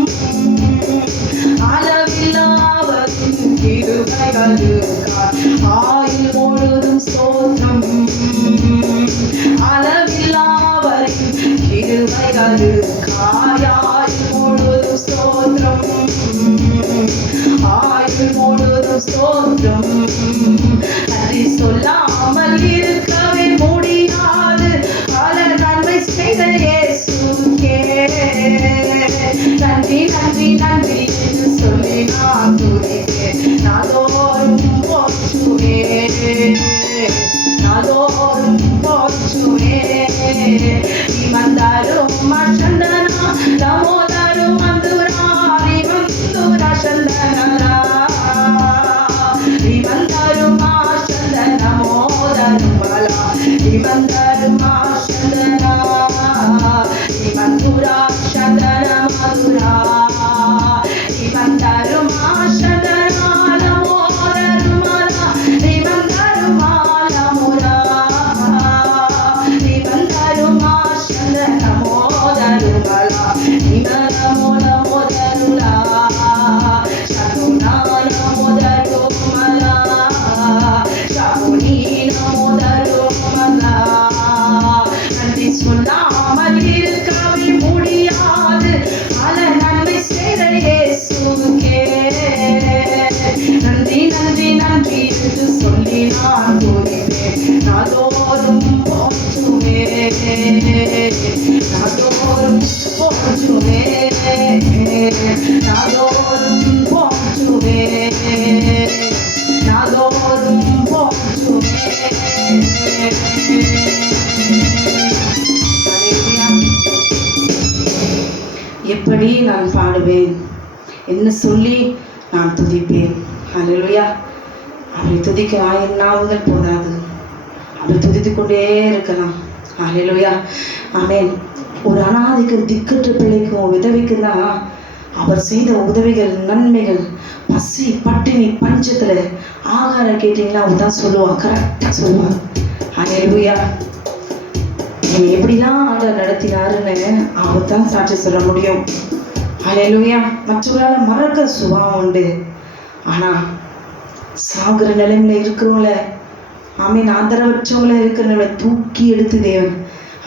அளவில்லாவதின் கிருபைகளுக்காய் ஆயுள் முழுதும் ஸ்தோத்திரம். அளவில்லாவதின் கிருபைகளுக்காய் ஆயுள் முழுதும் ஸ்தோத்திரம். ஆயுள் முழுதும் ஸ்தோத்திரம். நன்றி சொல்லாமல் இருக்கவே முடியாது. பல நன்மை செய்த இயேசுவுக்கே நன்றி நன்றி நன்றி என்று சொல்லி நான் துதிப்பேன். நாள்தோறும் போற்றுவேன். நாள்தோறும் போற்றுவேன். மந்தரு மசந்தனா லமோதரு மந்துரா மந்துரா சந்தனரா மந்தரு மாசந்தன மோதரு பலா மந்தரு மாசந்தனா மந்துரா சந்தன மதுரா மந்தரு மாசந்தனா லமோதரு மலா மந்தரு மாலா முரா மந்தரு மாசந்தன மோதரு பலா மோல மோதருலா சகுனால மோதரு மலா சகுனீன மோதரு மலா. நன்றி சொல்லாமல் இருக்கவே முடியாது. பல நன்மை செய்த இயேசுவுக்கே நன்றி நன்றி நன்றி என்று சொல்லி நான் துதிப்பேன். நாள்தோறும் போற்றுவேன். நாள்தோறும் போற்றுவேன். நாள்தோறும் போற்றுவேன். நாள்தோறும் போற்றுவேன். எப்படி நான் பாடுவேன், என்ன சொல்லி நான் துதிப்பேன். ஹல்லேலூயா. அவரை துதிக்க ஆயிரம் நாவுகள் போதாது. அவரை துதித்து கொண்டே இருக்கலாம். ஹல்லேலூயா. ஆமென். ஒரு அனாதைக்கு திக்கற்ற பிள்ளைக்கும் விதவைக்கும் தான் அவர் செய்த உதவிகள், நன்மைகள், பசி பட்டினி பஞ்சத்துல ஆகாரம் கேட்டீங்களா அவர் தான் சொல்லுவான், கரெக்டாக சொல்லுவார். ஹல்லேலூயா. என்னை எப்படிலாம் ஆண்டவர் நடத்தினாருன்னு அவர் தான் சாட்சி சொல்ல முடியும். ஹல்லேலூயா. மற்றவர்களால் மறக்க சுபாவம் உண்டு. ஆனால் சாகுற நிலைமையில இருக்கிறவங்கள, ஆமீன், ஆதரவற்றவங்கள இருக்கிறவங்களை தூக்கி எடுத்து தேவன்,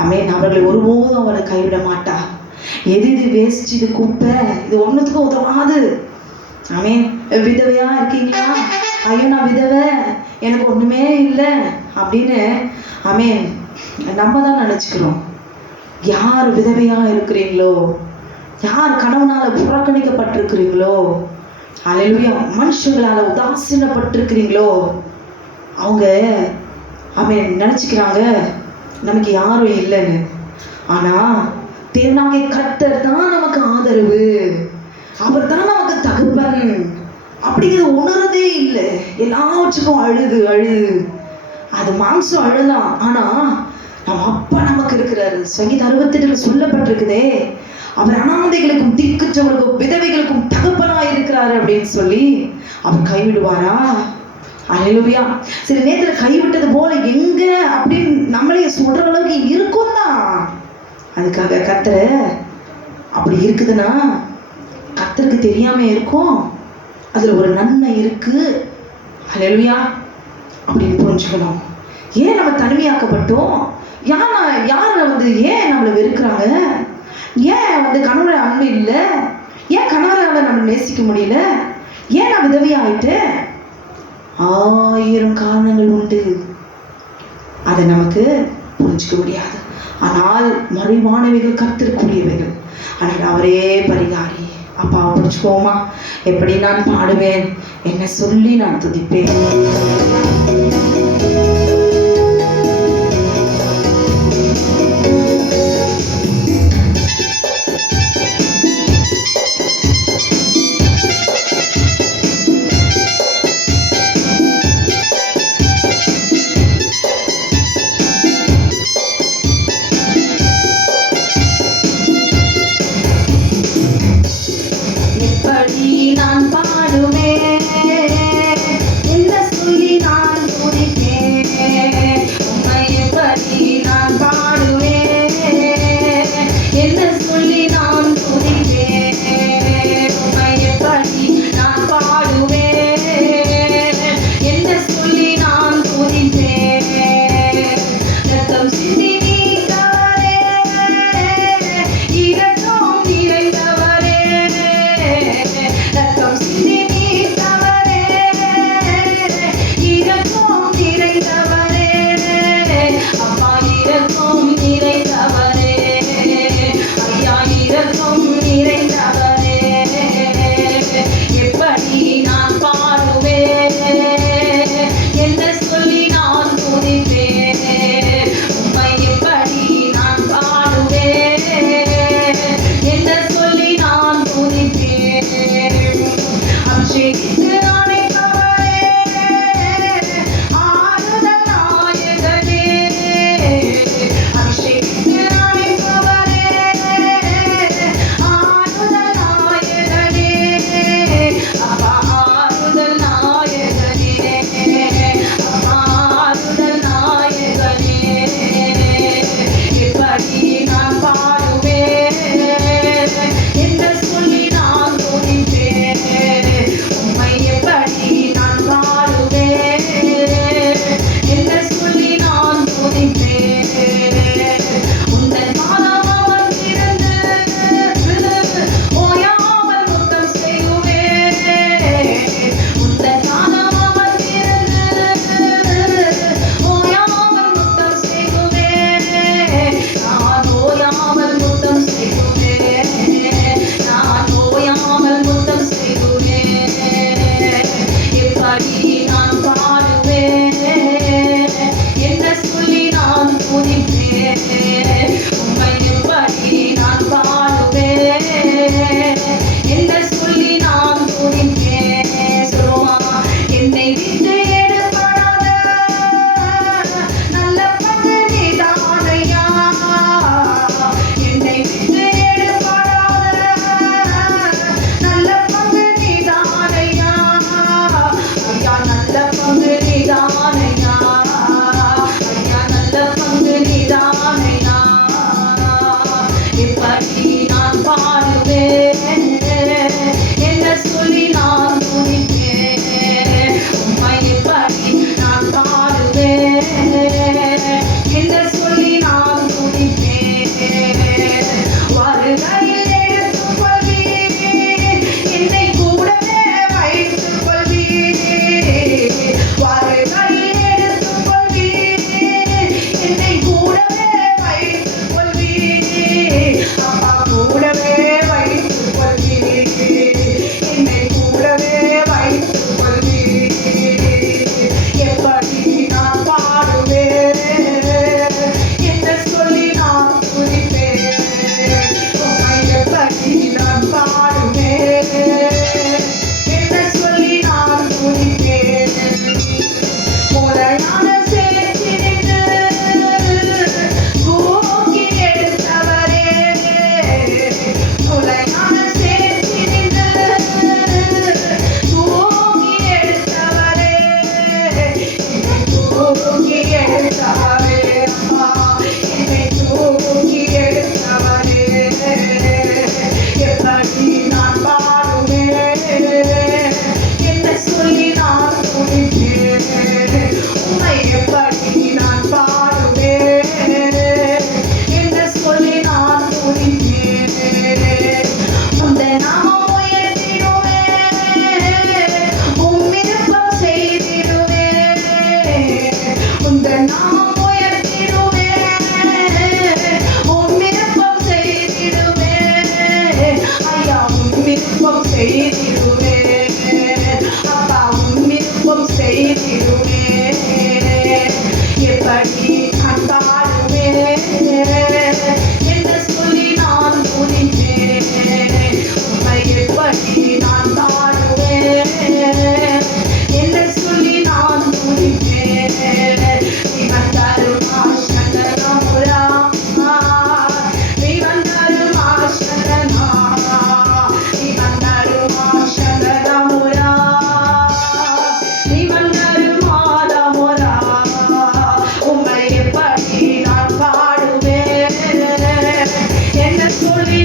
ஆமீன், அவர்களை ஒருபோதும் அவரை கைவிட மாட்டார். எது இது வேஸ்ட், இது குப்பை, இது ஒன்றுத்துக்கும் உதவாது. ஆமீன். விதவையா இருக்கீங்களா? ஐயோ நான் விதவை, எனக்கு ஒன்றுமே இல்லை அப்படின்னு ஆமீன் நம்ம தான் நினச்சிக்கிறோம். யார் விதவையாக இருக்கிறீங்களோ, யார் கணவனால் புறக்கணிக்கப்பட்டிருக்கிறீங்களோ, ஹல்லேலூயா, மனுஷங்களால் உதாசீனப்பட்டிருக்கிறீங்களோ, அவங்க ஆமீன் நினச்சிக்கிறாங்க நமக்கு யாரும் இல்லைன்னு. ஆனா தேவனாகிய கர்த்தர் தான் நமக்கு ஆதரவு, அவர் தான் நமக்கு தகப்பன் அப்படிங்கிறது உணர்றதே இல்லை. எல்லாவற்றுக்கும் அழுது அழுது அது மாம்சம் அழுதான். ஆனா நம்ம அப்பா நமக்கு இருக்கிறாரு. சங்கீதம் 68 சொல்லப்பட்டிருக்குதே, அவர் அனாதைகளுக்கும் திக்குற்றவர்களுக்கும் விதவைகளுக்கும் தகப்பனாய் இருக்கிறாரு அப்படின்னு சொல்லி அவர் கைவிடுவாரா? அல்லேலூயா. சில நேரத்துல கைவிட்டது போல எங்க அப்படின்னு நம்மளே சொல்ற அளவுக்கு இருக்கும் தான். அதுக்காக கர்த்தரை அப்படி இருக்குதுன்னா கர்த்தருக்கு தெரியாம இருக்கும், அதுல ஒரு நன்மை இருக்கு. அல்லேலூயா அப்படின்னு புரிஞ்சுக்கணும். ஏன் நம்ம தனிமையாக்கப்பட்டோம்? யார் ஏன் நம்மளை வெறுக்கிறாங்க? ஏன் கணவரை அன்பு இல்லை? ஏன் கணவரால நம்ம நேசிக்க முடியல? ஏன் நான் விதவையாயிட்டேன்? 1000 காரணங்கள் உண்டு. அதை நமக்கு புரிஞ்சுக்க முடியாது. ஆனால் மறைவானவைகள் கர்த்தருக்குரியவைகள். ஆனால் அவரே பரிகாரி. அப்பா புரிஞ்சுக்கோமா? எப்படி நான் பாடுவேன், என்ன சொல்லி நான் துதிப்பேன்? நான் பாடுவேன், என்ன சொல்லி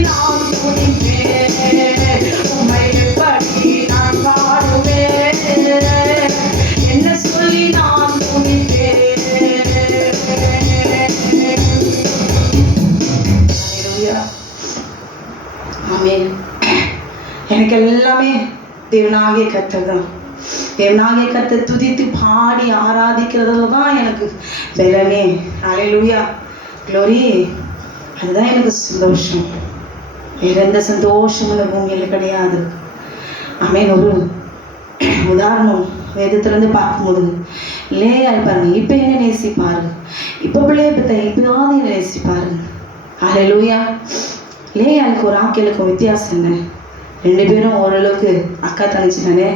நான் துதிப்பேன், உம்மை எப்படி நான் பாடுவேன், என்ன சொல்லி நான் துதிப்பேன். ஆமென். எனக்கு எல்லாமே தேவனாகிய கர்த்தர் தான். தேவனாகிய கர்த்தர் துதித்து பாடி ஆராதிக்கிறதுல தான் எனக்கு பலமே. ஹல்லேலூயா, க்ளோரி. அதுதான் எனக்கு சந்தோஷம். வேற எந்த சந்தோஷமும் இந்த பூமியில் கிடையாது. ஆமென். ஒரு உதாரணம் வேதத்திலேருந்து பார்க்கும்போது லேயாள் பாருங்க, இப்போ என்ன நேசிப்பாரு, இப்போ பிள்ளைய பத்த இப்போயாவது என்ன நேசிப்பாரு. ஹல்லேலூயா. லேயாளுக்கு ராக்கேலுக்கும் வித்தியாசம் என்ன? ரெண்டு பேரும் ஓரளவுக்கு அக்கா தங்கச்சி தானே.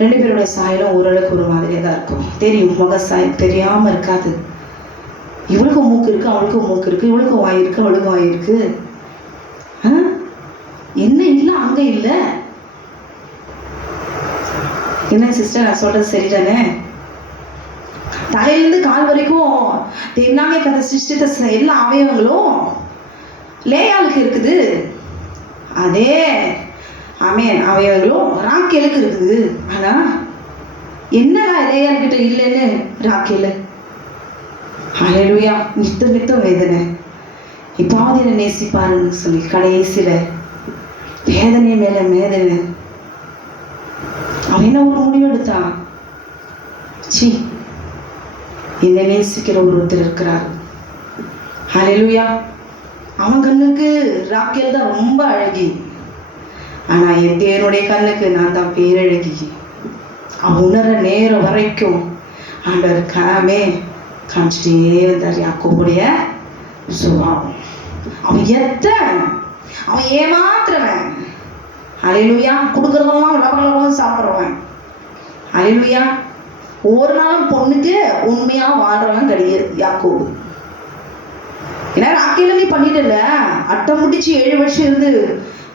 ரெண்டு பேருடைய சாயலும் ஓரளவுக்கு ஒரு மாதிரியாக தான் இருக்கும். தெரியும், முக சாயம் தெரியாமல் இருக்காது. இவளுக்கும் மூக்கு இருக்குது, அவளுக்கும் மூக்கு இருக்குது, இவளுக்கும் வாய் இருக்குது, அவளுக்கும் வாய் இருக்குது. என்ன இல்லை அங்கே இல்லை. என்ன சிஸ்டர் நான் சொல்கிறது சரிதானே? தலையிலேருந்து கால் வரைக்கும் தேவனாகிய கதை சிருஷ்டித்த எல்லா அவயவங்களும் லேயாளுக்கு இருக்குது. அதே ஆமென் அவயவங்களும் ராக்கேலுக்கு இருக்குது. ஆனால் என்னடா லேயாள்கிட்ட இல்லைன்னு ராக்கேலு. ஹல்லேலூயா. நித்தம் வேதனை. இப்பாவது என்ன நேசிப்பாருன்னு சொல்லி கடைசியில் வேதனை மேலே வேதனை. அவன் என்ன ஒரு முடிவு எடுத்தான், சி என்னை நேசிக்கிற ஒருத்தர் இருக்கிறார். ஹல்லேலூயா. அவன் கண்ணுக்கு ராக்கேல் தான் ரொம்ப அழகி, ஆனால் என் தேவனுடைய கண்ணுக்கு நான் தான் பேரழகி. அவன் உணர்ற நேரம் வரைக்கும் ஆண்டவர் காமிச்சிட்டே வந்தார் யாக்கோபுடைய சுபாவம். அவன் ஏமாத்துறவன். ஹல்லேலூயா. கொடுக்குறதெல்லாம் உலகம் சாப்பிட்றவன். ஹல்லேலூயா. ஒரு நாளும் பொண்ணுக்கு உண்மையாக வாழ்றவன் கிடையாது யாக்கோபு. ஏன்னா ராக்கேல நீ பண்ணிட்டல, அட்டை முடிச்சு 7 வருஷம் இருந்து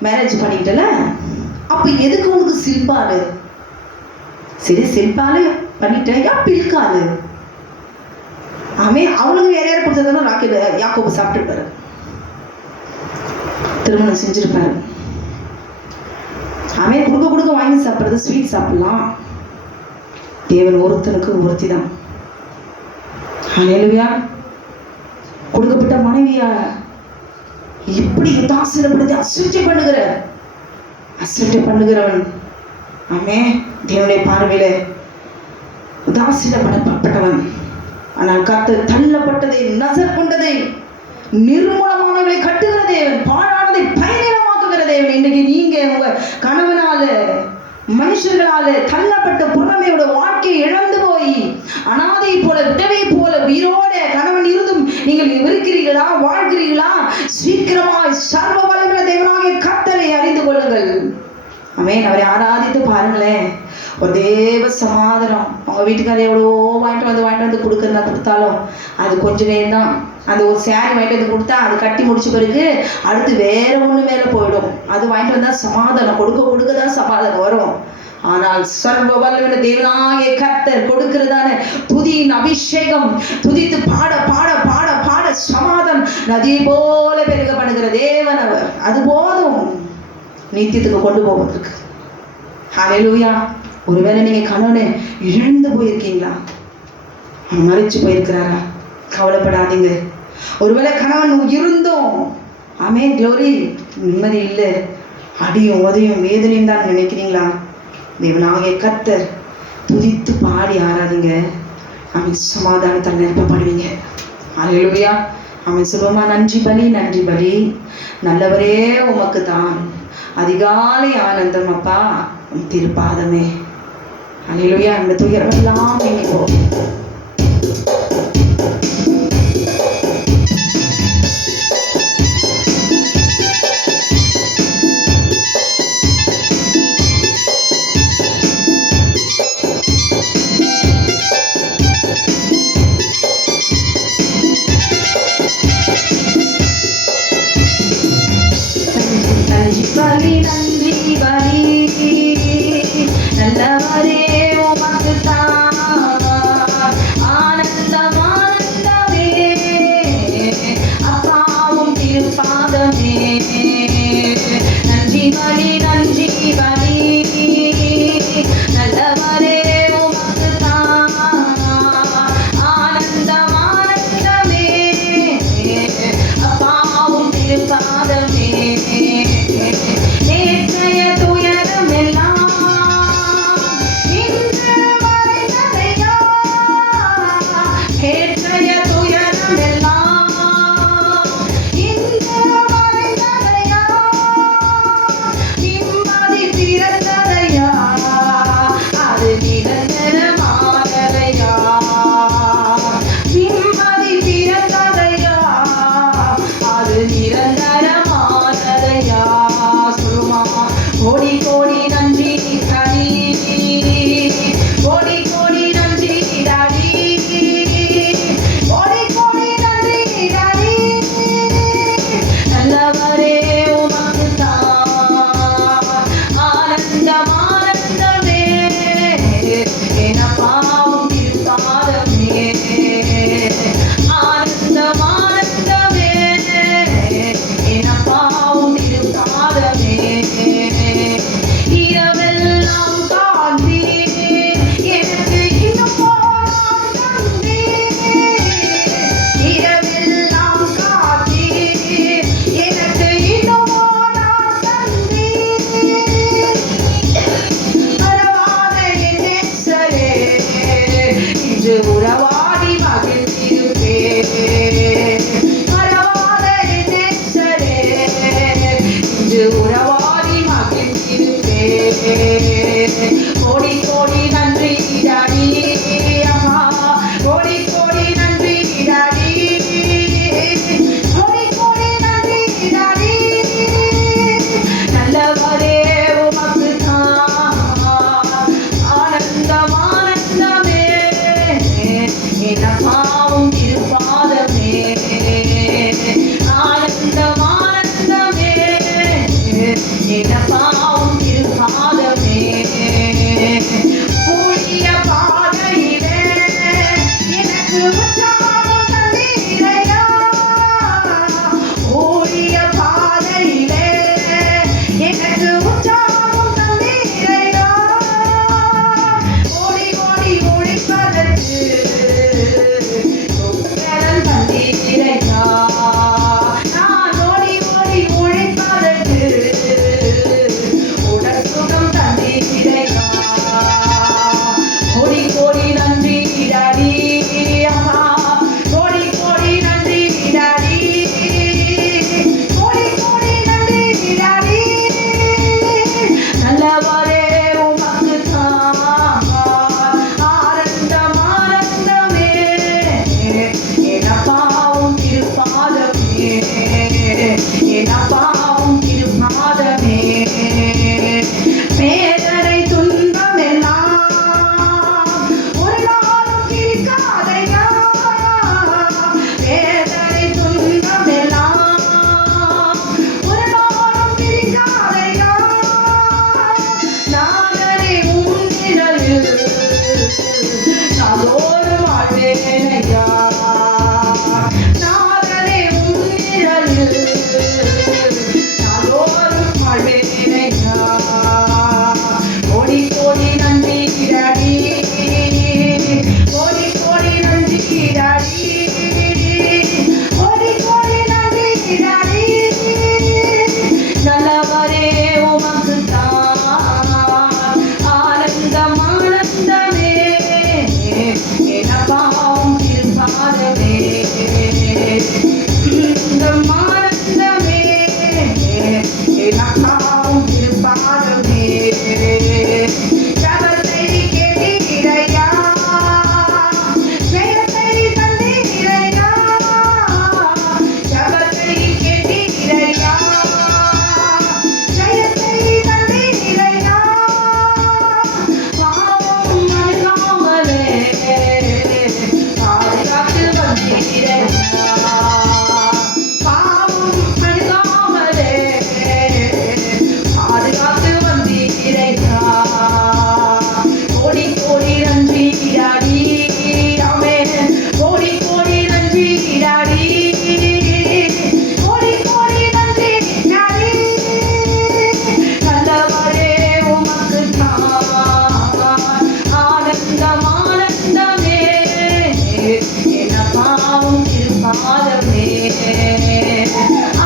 மேரேஜ் பண்ணிக்கிட்டல, அப்போ எதுக்கு உனக்கு சில்பாலு? சரி சில்பாலு பண்ணிட்டேன், பில்காலு. அவனுக்கு வேற யார் கொடுத்ததாலும் ராக்கேல யாக்கோபு சாப்பிட்டுருப்பாரு, திருமணம் செஞ்சிருப்பாரு. கொடுக்க வாங்கி சாப்பிட்றது ஸ்வீட் சாப்பிடலாம். தேவன் ஒருத்தனுக்கு ஒருத்தி தான். ஹல்லேலூயா. கொடுக்கப்பட்ட மனைவியா இப்படி உதாசீனப்படுத்தி அசட்டை பண்ணுகிறவன் தேவனுடைய பார்வையில உதாசீனப்படப்பட்டவன். ஆனால் கர்த்தர் தள்ளப்பட்டதை, நசர் கொண்டதை, நிர்மூலமானவர்களை கட்டுகிற தேவன், பாழானதை பயனிடமாக்குகிற தேவன். இன்னைக்கு நீங்க உங்க கணவனால, மனுஷர்களால தள்ளப்பட்ட புறமையோட வாழ்க்கையை இழந்து போய் அனாதை போல, விதவை போல உயிரோட கணவன் இருந்தும் நீங்கள் இருக்கிறீர்களா, வாழ்கிறீர்களா? சீக்கிரமாய் சர்வ வல்லமையுள்ள தேவனாகிய கர்த்தரை அறிந்து கொள்ளுங்கள். ஆமென். அவரை ஆராதித்து பாருங்களேன். ஒரு தேவ சமாதானம். அவங்க வீட்டுக்காரர் எவ்வளோ வாங்கிட்டு வந்து கொடுத்தாலும் அது கொஞ்ச நேரம் தான். அந்த ஒரு சேரீ வாங்கிட்டு வந்து கொடுத்தா அது கட்டி முடிச்ச பிறகு அடுத்து வேற ஒன்று மேலே போயிடும். அது வாங்கிட்டு வந்தால் சமாதானம் கொடுக்க தான் சமாதானம் வரும். ஆனால் சர்வ வல்லமையுள்ள தேவனாகிய கர்த்தர் கொடுக்கிறதான துதியின் அபிஷேகம், துதித்து பாட பாட பாட பாட சமாதானம் நதியை போல பெருக பண்ணுகிற தேவன் அவர். அது போதும் நித்தியத்துக்கு கொண்டு போவதற்கு. ஹல்லேலூயா. ஒருவேளை நீங்க கணவனை இழந்து போயிருக்கீங்களா, மறைச்சு போயிருக்கிறாரா? கவலைப்படாதீங்க. ஒருவேளை கணவன் இருந்தும் க்ளோரி நிம்மதி இல்லை, அடியும் உதையும் வேதனையும் தான் நினைக்கிறீங்களா? தேவனாகிய கர்த்தர் துதித்து பாடி ஆராதிங்க. சமாதானத்தால் நிரப்பப்படுவீங்க. ஹல்லேலூயா. சுபமா நன்றி பலி நல்லவரே உமக்கு தான் அதிகாலை ஆனந்தம் அப்பா திருப்பாதமே. ஹல்லேலூயா. இந்த துயரமெல்லாம் நீங்கி போகும். நன்றி பலி நல்லவரே உமக்கு தான்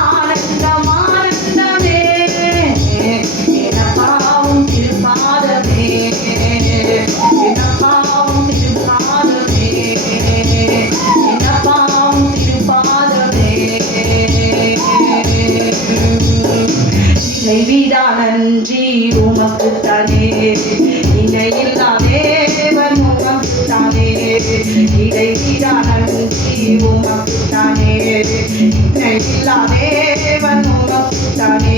ஆனந்தம் ஆனந்தமே எனக்காவும் திருப்பாதமே எனக்காவும் திருப்பாதமே எனக்காவும் திருப்பாதமே இறைவிடா நன்றி உமக்குத்தானே இணையில்லா தேவன் உமக்குத்தானே இறைவிடா நன்றி உமக்குத்தானே இணையில்லா தேவன் உமக்குத்தானே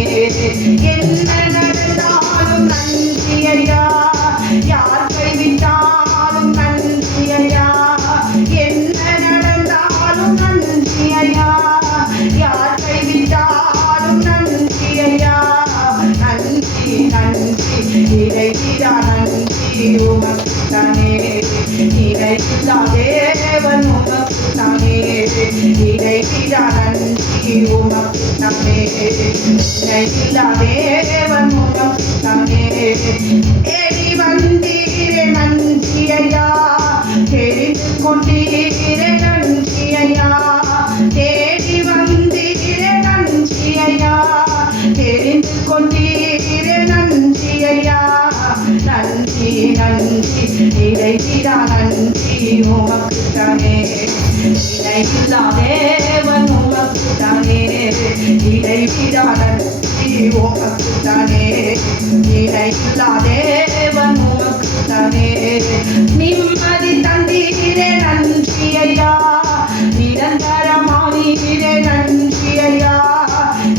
என்ன நடந்தாலும் நன்றி ஐயா யார் கைவிட்டாலும் நன்றி ஐயா என்ன நடந்தாலும் நன்றி ஐயா யார் கைவிட்டாலும் நன்றி ஐயா நன்றி நன்றி இறைவிடா நன்றி உமக்குத்தானே இறைவில்லா தேவன் உமக்குத்தானே இறைவிடா நன்றி உமக்குத்தானே இறைவில்லா தேவன் உமக்குத்தானே ஏறி வந்தீரே நன்றி ஐயா தெரிந்து கொண்டீரே நன்றி ஐயா தேடி வந்தீரே நன்றி ஐயா தெரிந்து கொண்டீரே நன்றி ஐயா நன்றி நன்றி இறைவிடா நன்றி உமக்குத்தானே இணையில்லா தேவன் உமக்குத்தானே இறைவிடா நன்றி உமக்குத்தானே இணையில்லா தேவன் உமக்குத்தானே நிம்மதி தந்தீரே நன்றி ஐயா நிரந்தரமானீரே நன்றி ஐயா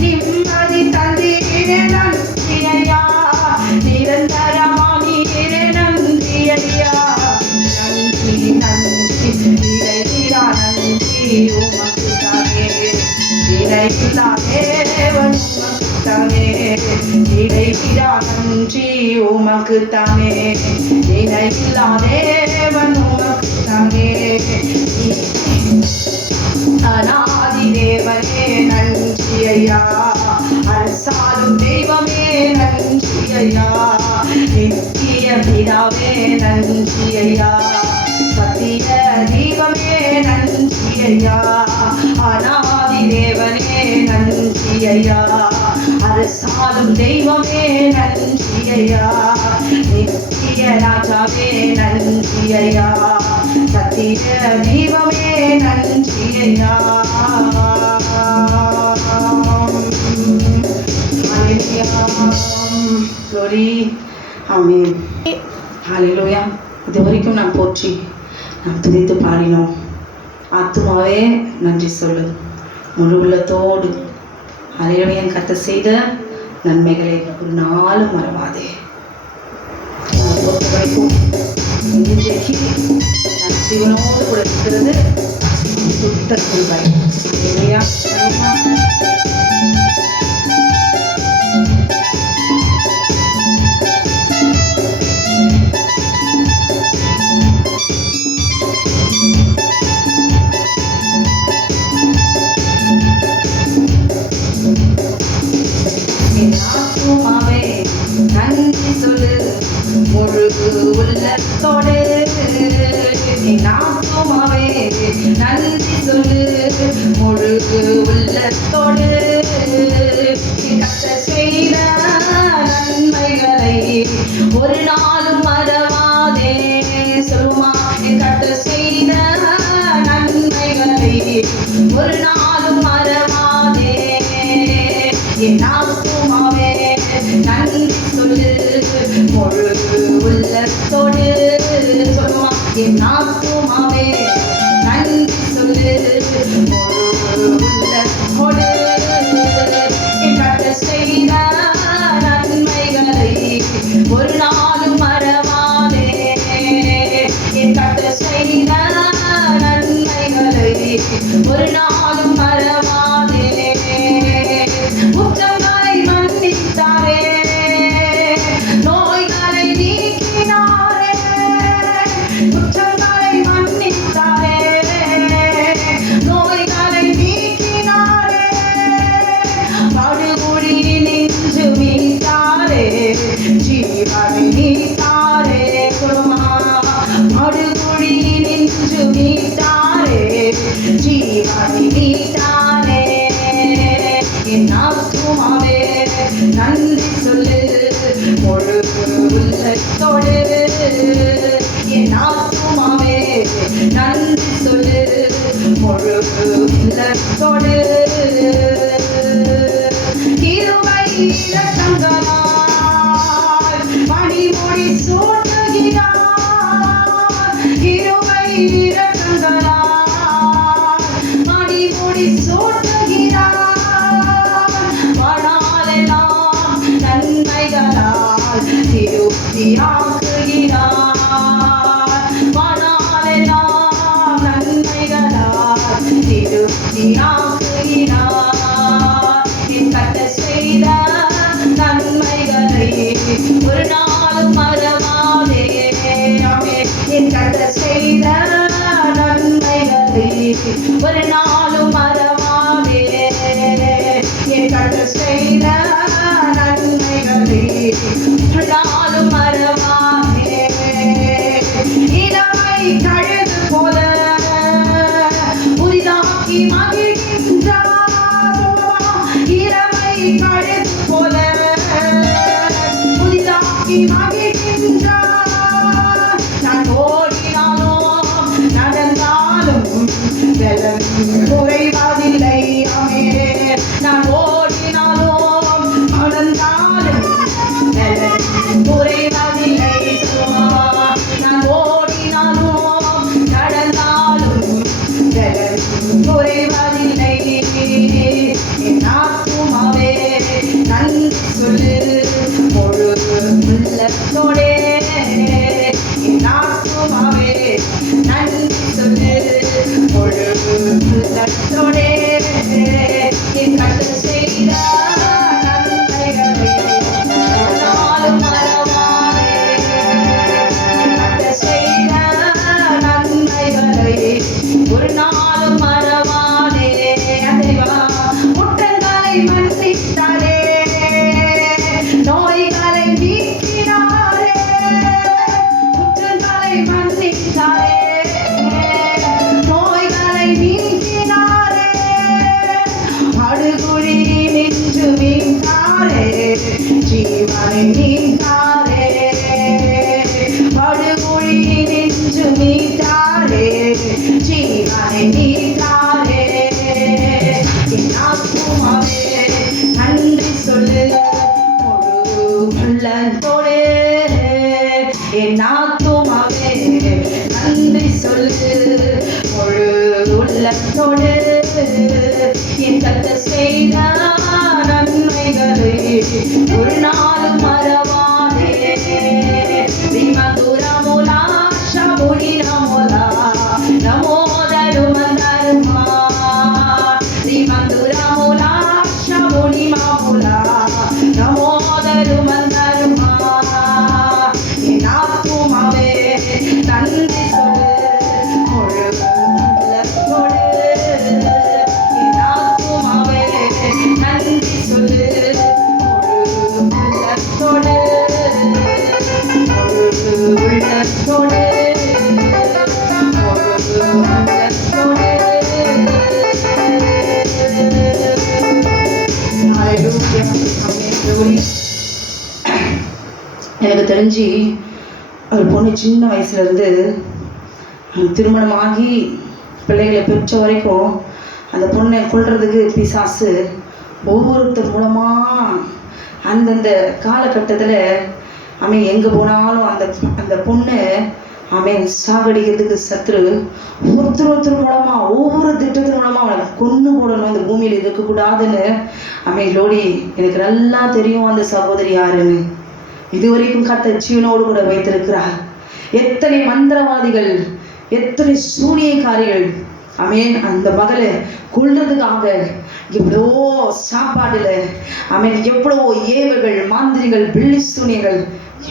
நிம்மதி தந்தீரே நன்றி ஐயா நிரந்தரமானீரே நன்றி ஐயா நன்றி நன்றி இறைவிடா நன்றி உமக்குத்தானே இறைவில்லா தேவன் உமக்குத்தானே இறைவிடா நன்றி உமக்குத்தானே இணையில்லா தேவன் உமக்குத்தானே அநாதி தேவனே நன்றி ஐயா அரசாளும் தெய்வமே நன்றி ஐயா நித்திய பிதாவே நன்றி ஐயா சத்திய தெய்வமே நன்றி ஐயா அநாதி தேவனே நன்றி ஐயா அரசாளும் தெய்வமே நன்றி ஐயா நித்திய ராஜாவே நன்றி ஐயா சத்திய தெய்வமே நன்றி ஐயா Glory. Amen. Hallelujah. இதுவரைக்கும் நாம் போற்றி நாம் துதித்து பாடினோம். ஆத்துமாவே நன்றி சொல்லு முழு உள்ளத்தோடு. ஹல்லேலூயா. கர்த்தர் செய்த நன்மைகளை ஒரு நாளும் மறவாதே. பொறுத்தவரைக்கும் இன்றைக்கு நம் ஜீவனோடு கூட இருக்கிறது சுத்த கிருபை. ஹல்லேலூயா. ஆத்துமாவே நன்றி சொல்லு முழு உள்ளத்தோடு. ஆத்துமாவே நன்றி சொல்லு முழு உள்ளத்தோடு. கர்த்தர் செய்த நன்மைகளை ஒரு நாளும் மறவாதே. சொல்லுமா கர்த்தர் செய்த நன்மைகளை ஒரு நாளும் மறவாதே. என் ஆத்துமாவே நன்றி சொல்லு முழு உள்ளத்தோடு. சொல்லுமா என் ஆத்துமாவே நன்றி சொல்லு முழு உள்ளத்தோடு. என் கர்த்தர் செய்த நன்மைகளை ஒரு நாளும் மறவாதே. என் கர்த்தர் செய்த நன்மைகளை ஒரு நாளும் மறவாதே. குற்றங்களை மன்னித்தாரே நோய்களை நீக்கினாரே. குற்றங்களை மன்னித்தாரே நோய்களை நீக்கினாரே. படுகுழி நின்று மீட்டாரே ஜீவனை நீத்தாரே. படுகுழி நின்று மீட்டாரே ஜீவனை நீத்தாரே. முடி சூட்டுகிறார். வாழ்நாளெல்லாம் நன்மைகளால் திருப்தியாக்குகிறார். வாழ்நாளெல்லாம் நன்மைகளால் திருப்தியாக்குகிறார். என் கர்த்தர் செய்த நன்மைகளை ஒரு நாளும் மறவாதே. என் கர்த்தர் செய்த நன்மைகளை ஒரு நாளும் மறவாதே. என் கர்த்தர் செய்த நன்மைகளை ஒரு நாளும் மறவாதே. இளமை கழுது போல புதிதாக்கி மகிழ்கின்றார். இளமை கழுது போல புதிதாக்கி மகிழ்கின்றார். நான் ஓடினாலும் நடந்தாலும் பலன் குறைவதில்லை. ஆமென். நான் ஓடினாலும் நடந்தாலும் பலன் குறைவதில்லை. நான் ஓடினாலும் நடந்தாலும் பலன் குறைவதில்லை. என் ஆத்துமாவே நன்றி சொல்லு முழு உள்ளத்தோடே. என் ஆத்துமாவே நன்றி சொல்லு முழு உள்ளத்தோடே. என் கர்த்தர் செய்த நன்மைகளை ஒரு நாளும் மறவாதே. கர்த்தர் செய்த நன்மைகளை ஒரு நாளும் மறவாதே. குற்றங்களை மன்னித்தாரே, நோய்களை நீக்கினாரே. குற்றங்களை மன்னித்தாரே, நோய்களை நீக்கினாரே. படுகுழி நின்று மீண்டாரே, ஜீவனை நீந்தாரே. படுகுழி நின்று மீண்டாரே, ஜீவனை நீந்தாரே. என் ஆத்துமாவே நன்றி சொல்லு முழு உள்ளத்தோடே. என் ஆத்துமாவே நன்றி சொல்லு முழு உள்ளத்தோடு. என் கர்த்தர் செய்த நன்மைகளை ஒரு நாளும் மறவாதே. ரிமதுரமுலா ஷபுரினமுலா நமோதருமந்தருமா. ரிமதுரமுலா ஷபுரிமமுலா நமோதருமந்தருமா. என் ஆத்துமாவே நன்றி சொல்லு முழு உள்ளத்தோடு. என் ஆத்துமாவே நன்றி சொல்லு முழு உள்ளத்தோடு. முழு உள்ளத்தோடு. முழு உள்ளத்தோடு. Hallelujah. Amen. எனக்கு தெரிஞ்சு ஒரு பொண்ணு சின்ன வயசுலேருந்து திருமணமாகி பிள்ளைகளை பெற்ற வரைக்கும் அந்த பொண்ணை கொல்றதுக்கு பிசாசு ஒவ்வொருத்தர் மூலமாக அந்தந்த காலகட்டத்தில் எங்கே போனாலும் அந்த பொண்ணு சாகடிக்கிறதுக்கு சத்ரு ஒருத்தர் மூலமாக ஒவ்வொரு திட்டத்தின் மூலமாக அவனை கொன்று போடணும், இந்த பூமியில் இருக்கக்கூடாதுன்னு. லோடி எனக்கு நல்லா தெரியும் அந்த சகோதரி யாருன்னு. இதுவரைக்கும் கர்த்தர் ஜீவனோடு கூட வைத்திருக்கிறார். எத்தனை மந்திரவாதிகள், எத்தனை சூனியக்காரிகள் அந்த மகளை கொள்றதுக்காக எவ்வளோ சாப்பாடுல எவ்வளோ ஏவுகள், மாந்திரிகள், பில்லி சூனியங்கள்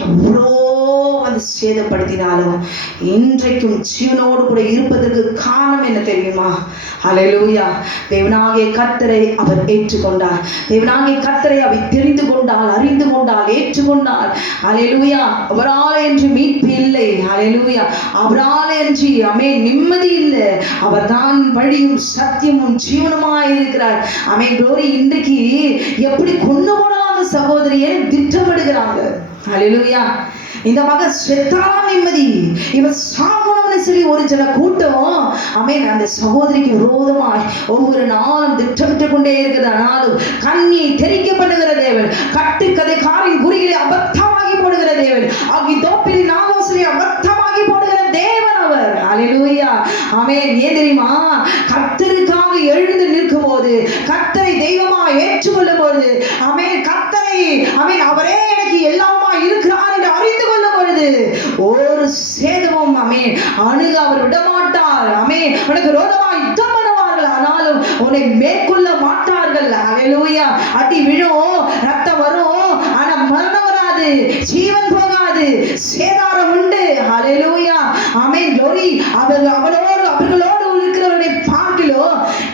எவ்வளோ சேதப்படுத்தினாலும் இன்றைக்கும் ஜீவனோடு கூட இருப்பதற்கு காரணம் என்ன தெரியுமா? ஹல்லேலூயா. தேவனாகிய கர்த்தரை அவர் ஏற்றுக்கொண்டார். தேவனாகிய கர்த்தரை அவர் தெரிந்து கொண்டால், அறிந்து கொண்டால், ஏற்றுக்கொண்டால். ஹல்லேலூயா. அவரால் என்று மீட்பு இல்லை. ஹல்லேலூயா. அவரால் என்று நிம்மதி இல்லை. அவர் தான் வழியும் சத்தியமும் ஜீவனுமாய் இருக்கிறார். குளோரி. இன்றைக்கு எப்படி கொண்டு போடலாம் அந்த சகோதரியை திட்டமிடுகிறாங்க. ஹல்லேலூயா. இந்த மகன் செத்தாலும் நிம்மதி, இவன் சாகணும்னு சொல்லி ஒரு சில கூட்டம் அந்த சகோதரிக்கு விரோதமாய் ஒவ்வொரு நாளும் திட்டமிட்டு கொண்டே இருக்கிறது. ஆனாலும் கண்ணி தெரிக்கப்படுகிற தேவன், கட்டுக்கதை காரின் குறிகளை அபத்தமாகி போடுகிற தேவன், அவ்விதோப்பிலின் ஆலோசனை அபத்தமாகி போடுகிற தேவன் அவர். ஹல்லேலூயா. ஏன் தெரியுமா? கர்த்தருக்காக எழுந்து பொழுது, கர்த்தரை தெய்வமா ஏற்றுக்கொள்ளும் பொழுது, ஆமென், கர்த்தரை ஆமென் அவரே எனக்கு எல்லாமா இருக்கிறார் என்று அறிந்து கொள்ளும் பொழுது ஒரு சேதமும் ஆமென் அணுக அவர் விடமாட்டார். ஆமென், உனக்கு விரோதமாக யுத்தம் பண்ணுவார்கள், ஆனாலும் உன்னை மேற்கொள்ள மாட்டார்கள். ஹல்லேலூயா. அடி விழும், ரத்தம் வரும், ஆனா மரணம் வராது, ஜீவன் போகாது, சேதாரம் உண்டு. ஹல்லேலூயா. ஆமென். glory. அவர்களோடு இருக்கிறவரை பார்க்கிலோ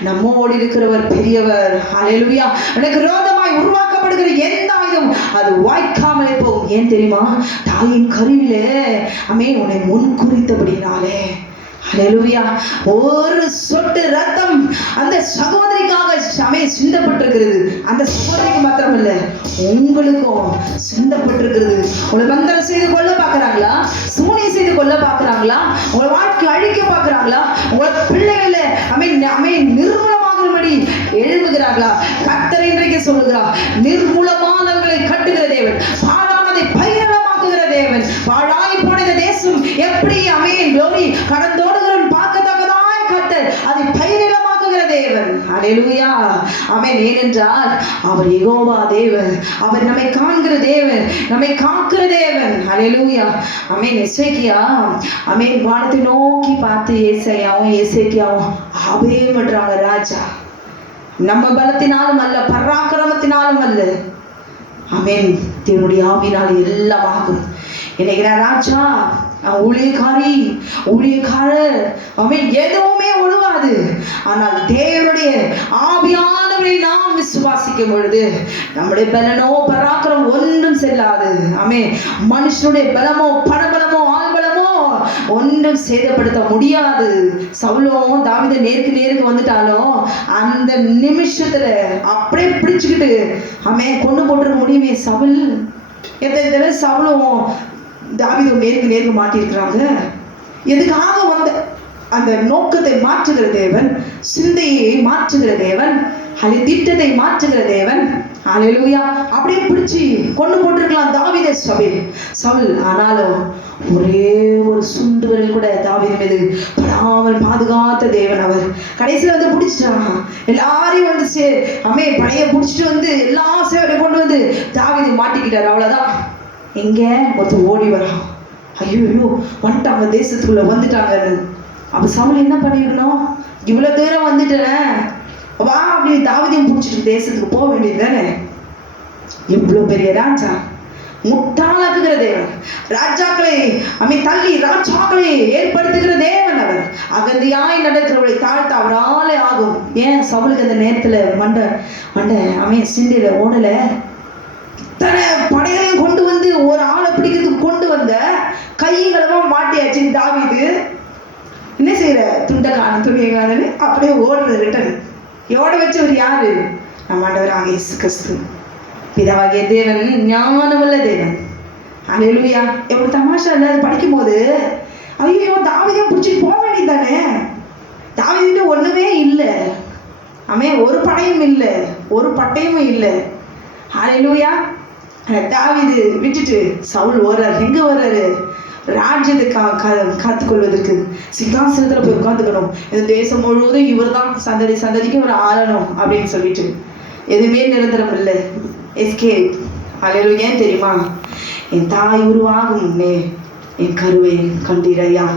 நம்மோடு இருக்கிறவர் பெரியவர். ஹல்லேலூயா. எனக்கு விரோதமாய் உருவாக்கப்படுகிற எந்த ஆயுதம் அது வாய்க்காமலே போகும். ஏன் தெரியுமா? தாயின் கருவிலே ஆமென் உன்னை முன் குறித்தபடினாலே. ஹல்லேலூயா. ஒரு சொட்டு ரத்தம் அந்த சகோதரிக்காக சிந்தப்பட்டிருக்கிறது. அந்த சகோதரிக்கு மாத்திரமல்ல, உங்களுக்கும் சிந்தப்பட்டிருக்கிறது. உங்களை பந்தரம் செய்து கொள்ள பார்க்கிறாங்களா? சூனியம் செய்து கொள்ள பார்க்கிறாங்களா? உங்களை வாழ்க்கை அழிக்க பார்க்கிறாங்களா? உங்களை பிள்ளைகள நிர்மூலமாகும்படி எழுப்புகிறார்களா? கர்த்தர் இன்றைக்கு சொல்லுகிறார், நிர்மூலமானவர்களை கட்டுகிற தேவன், பாழானதை பயிரளமாக்குகிற தேவன். பாழாய் போன இந்த தேசம் எப்படி ஆமென் glory கடந்தோடுகிறவன் பார்க்கத்தக்கதாய் கர்த்தர் அதை பயிரிடமாக்குகிற தேவன். ஹல்லேலூயா. ஆமென். ஏனென்றால் அவர் யெகோவா தேவன், அவர் நம்மை காண்கிற தேவன், நம்மை காக்கிற தேவன். ஹல்லேலூயா. ஆமென். எசேக்கியா ஆமென் வானத்தை நோக்கி பார்த்து ஏசாயாவும் எசேக்கியாவும் அபயம்ன்றாங்க, ராஜா நம்ம பலத்தினாலும் அல்ல, பராக்கிரமத்தினாலும் அல்ல, ஆமென் தேவனுடைய ஆவியினால் எல்லாம் ஆகும். இன்னைக்கு ராஜா ஊழியக்காரர் ஆமென் எதுவுமே ஒழுகாது. ஆனால் தேவனுடைய ஆவியானவரை நாம் விசுவாசிக்கும் பொழுது நம்முடைய பலனோ பராக்கிரமம் ஒன்றும் செல்லாது. ஆமென். மனுஷனுடைய பலமோ பணபலமோ ஆள்பலமோ ஒன்றும் சேதப்படுத்த முடியாது. சவுலும் தாவீதை நேருக்கு வந்துட்டாலும் அந்த நிமிஷத்துல அப்படியே பிடிச்சுக்கிட்டு ஆமென் கொண்டு போட்டிருக்க முடியுமே? சவுல் எத்தனை தடவை சவுலும் தாவீதும் நேருக்கு மாட்டியிருக்கிறாங்க. எதுக்காக வந்த அந்த நோக்கத்தை மாற்றுகிற தேவன், சிந்தையை மாற்றுகிற தேவன், திட்டத்தை மாற்றுகிற தேவன். ஹல்லேலூயா. அப்படியே பிடிச்சி கொண்டு போட்டிருக்கலாம் தாவீதை சவுல். ஆனாலும் ஒரே ஒரு சுண்டு விரல் கூட தாவீது மீது படாமல் பாதுகாத்த தேவன் அவர். கடைசியில் வந்து பிடிச்சிட்டாங்க, எல்லாரையும் வந்து படைய பிடிச்சிட்டு வந்து எல்லா சேவரையும் கொண்டு வந்து தாவீது மாட்டிக்கிட்டார். அவ்வளவுதான். எங்க ஒருத்தர் ஓடி வரான், ஐயோ வந்துட்டாங்க, தேசத்துக்குள்ள வந்துட்டாங்கன்னு. அப்ப சவுல் என்ன பண்ணிருக்கணும்? இவ்வளவு தூரம் வந்துட்டேன், வா அப்படி தாவீதையும் பிடிச்சிட்டு தேசத்துக்கு போக வேண்டியது தானே. இவ்வளவு பெரிய ராஜா முட்டாளாக்குகிற தேவன், ராஜாக்களை தள்ளி ராஜாக்களை ஏற்படுத்துகிற தேவன் அவர். அகந்தியாய் நடக்கிறவரை தாழ்த்த அவராலே ஆகும். ஏன் சவுலுக்கு அந்த நேரத்துல மண்டை சிந்தையில ஓடல? இத்தனை படைகளையும் கொண்டு வந்து ஒரு ஆளை பிடிக்கிறதுக்கு கொண்டு வந்த கைகளமா மாட்டியாச்சு. தாவீது என்ன செய்யற? துணியை காணு அப்படியே ஓடுறது ரிட்டன். ஓட வச்சவர் யாரு? நம்ம ஆண்டவராகிய இயேசு கிறிஸ்து, பிதாவாகிய தேவன், ஞானமுள்ள தேவன். ஹல்லேலூயா. எவ்வளவு தமாஷா இல்லை அது படிக்கும் போது. ஐயோ தாவீதையும் பிடிச்சிட்டு போக வேண்டியது தானே. தாவீதுகிட்ட ஒண்ணுமே இல்லை, ஒரு படையும் இல்லை, ஒரு பட்டயமும் இல்லை. ஹல்லேலூயா. தாவீது விட்டுட்டு சவுல் ஓடுறாரு. எங்க ஓடுறாரு? ராஜ்யத்தை காத்துக்கொள்வதற்கு சிங்காசனத்துல போய் உட்காந்துக்கணும். இந்த தேசம் முழுவதும் இவர் தான் சந்ததிக்கு ஒரு ஆளணும் அப்படின்னு சொல்லிட்டு எதுவுமே நிரந்தரம் இல்லை. எஸ்கேப். ஹல்லேலூயா. ஏன் தெரியுமா? என் தாய் உருவாகும் முன்னே என் கருவை கண்டீரையா.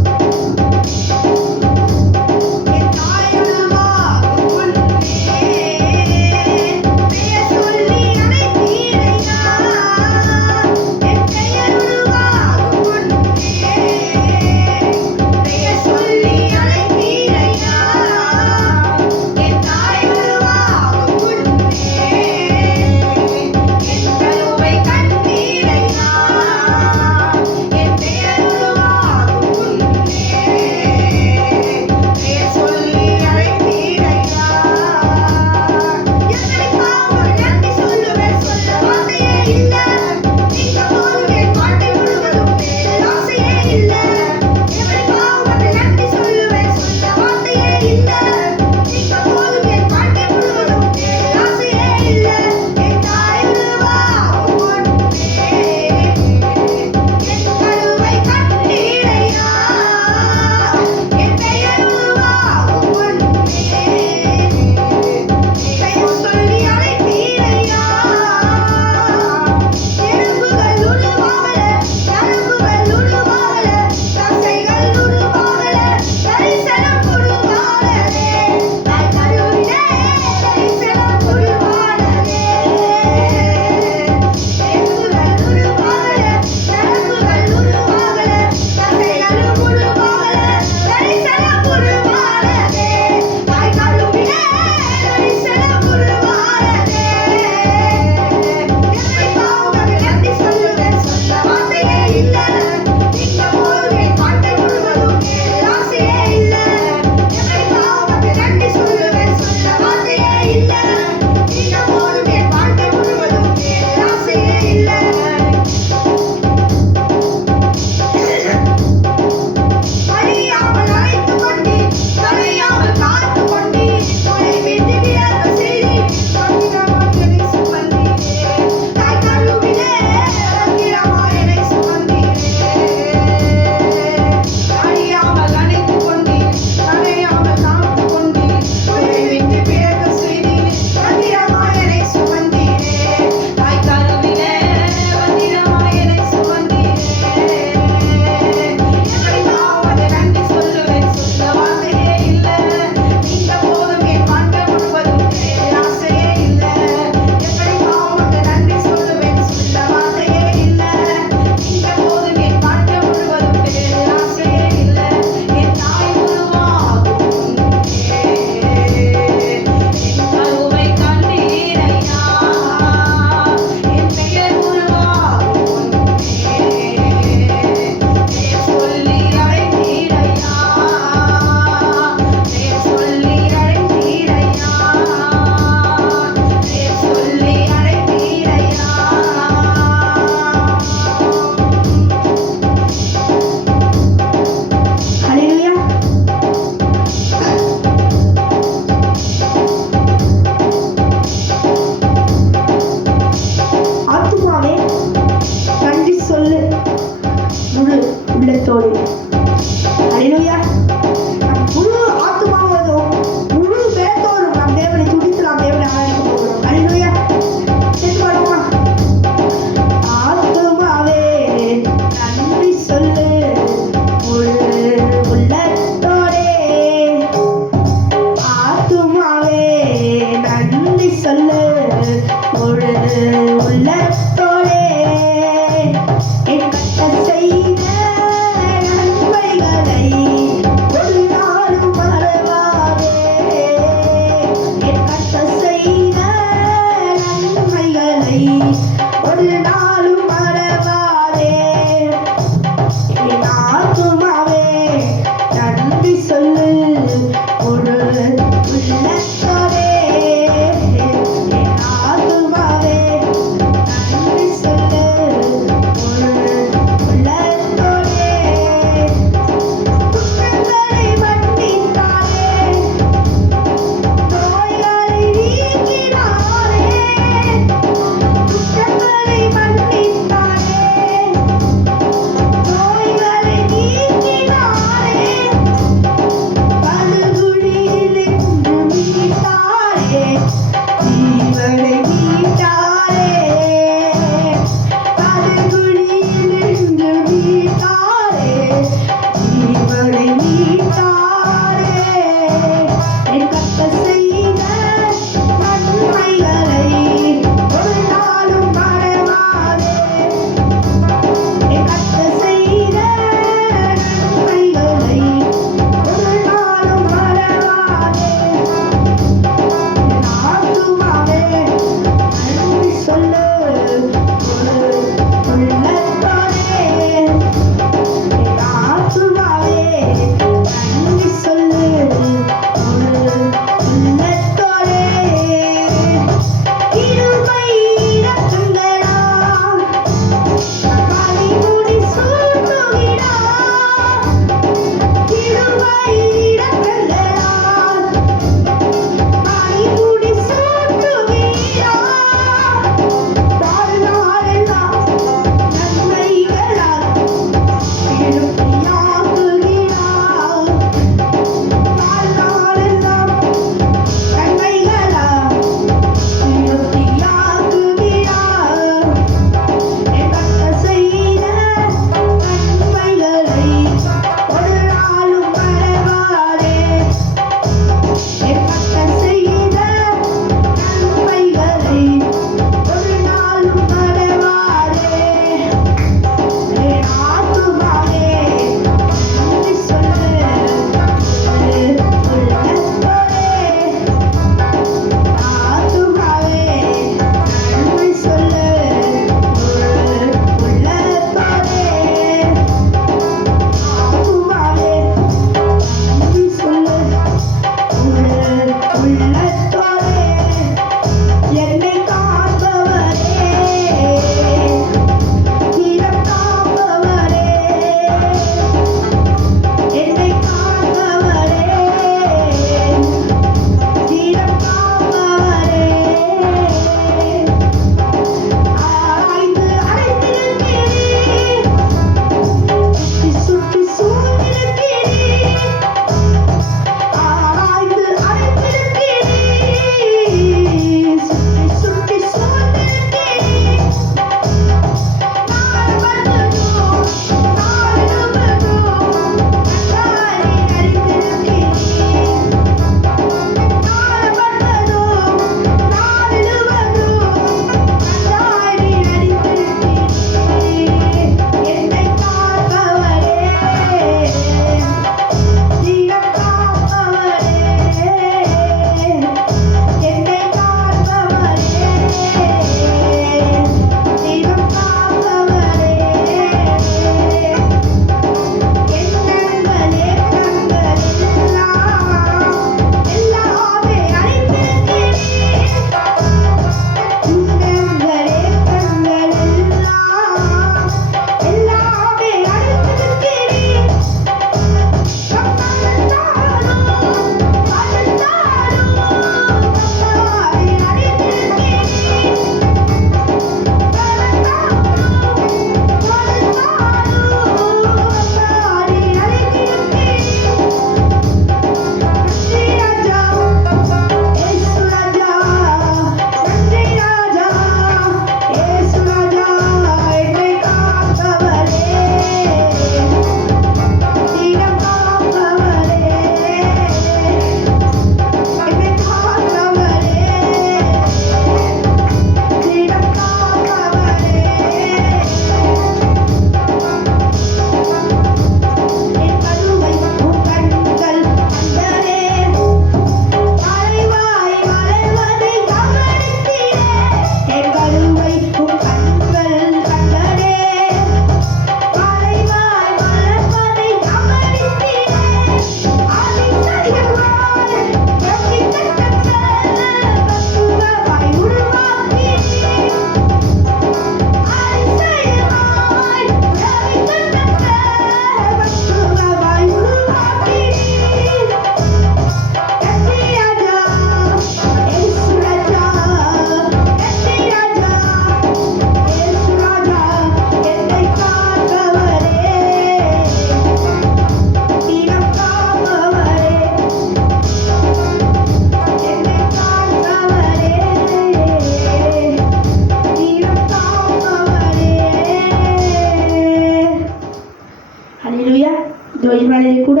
இந்த வழிபாடிலே கூட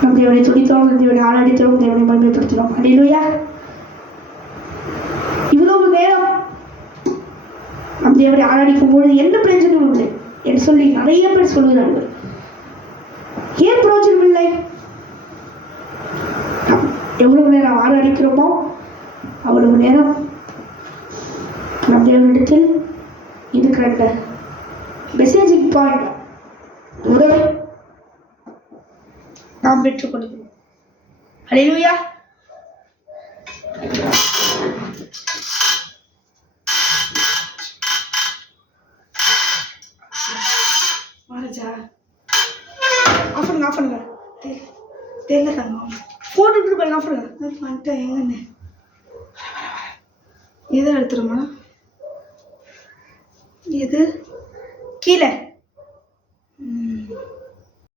நம் தேவனை துடித்தோம், நம் தேவனை ஆராதித்தோம், தேவனை மகிமைப்படுத்தினோம். அல்லேலூயா. இவ்வளவு நேரம் நம் தேவனை ஆராதிக்கும் பொழுது என்ன பிரயோஜனம் இல்லை என்று சொல்லி நிறைய பேர் சொல்கிறார்கள். ஏன் பிரயோஜனம் இல்லை? எவ்வளவு நேரம் ஆராதிக்கிறோமோ அவ்வளவு நேரம் நம் தேவனிடத்தில் இருக்கிற அந்த மெசேஜிங் பாயிண்ட் உறவை நாம் பெற்றுக்கொள்கிறோம். அல்லேலூயா. மகாராஜா ஆஃப் பண்ணுங்க தெரியல ஃபோன் எடுத்துட்டு போய் ஆஃப் பண்ணுங்க. வந்துட்டேன் எங்கன்னு எதை எடுத்துருமா? எது கீழே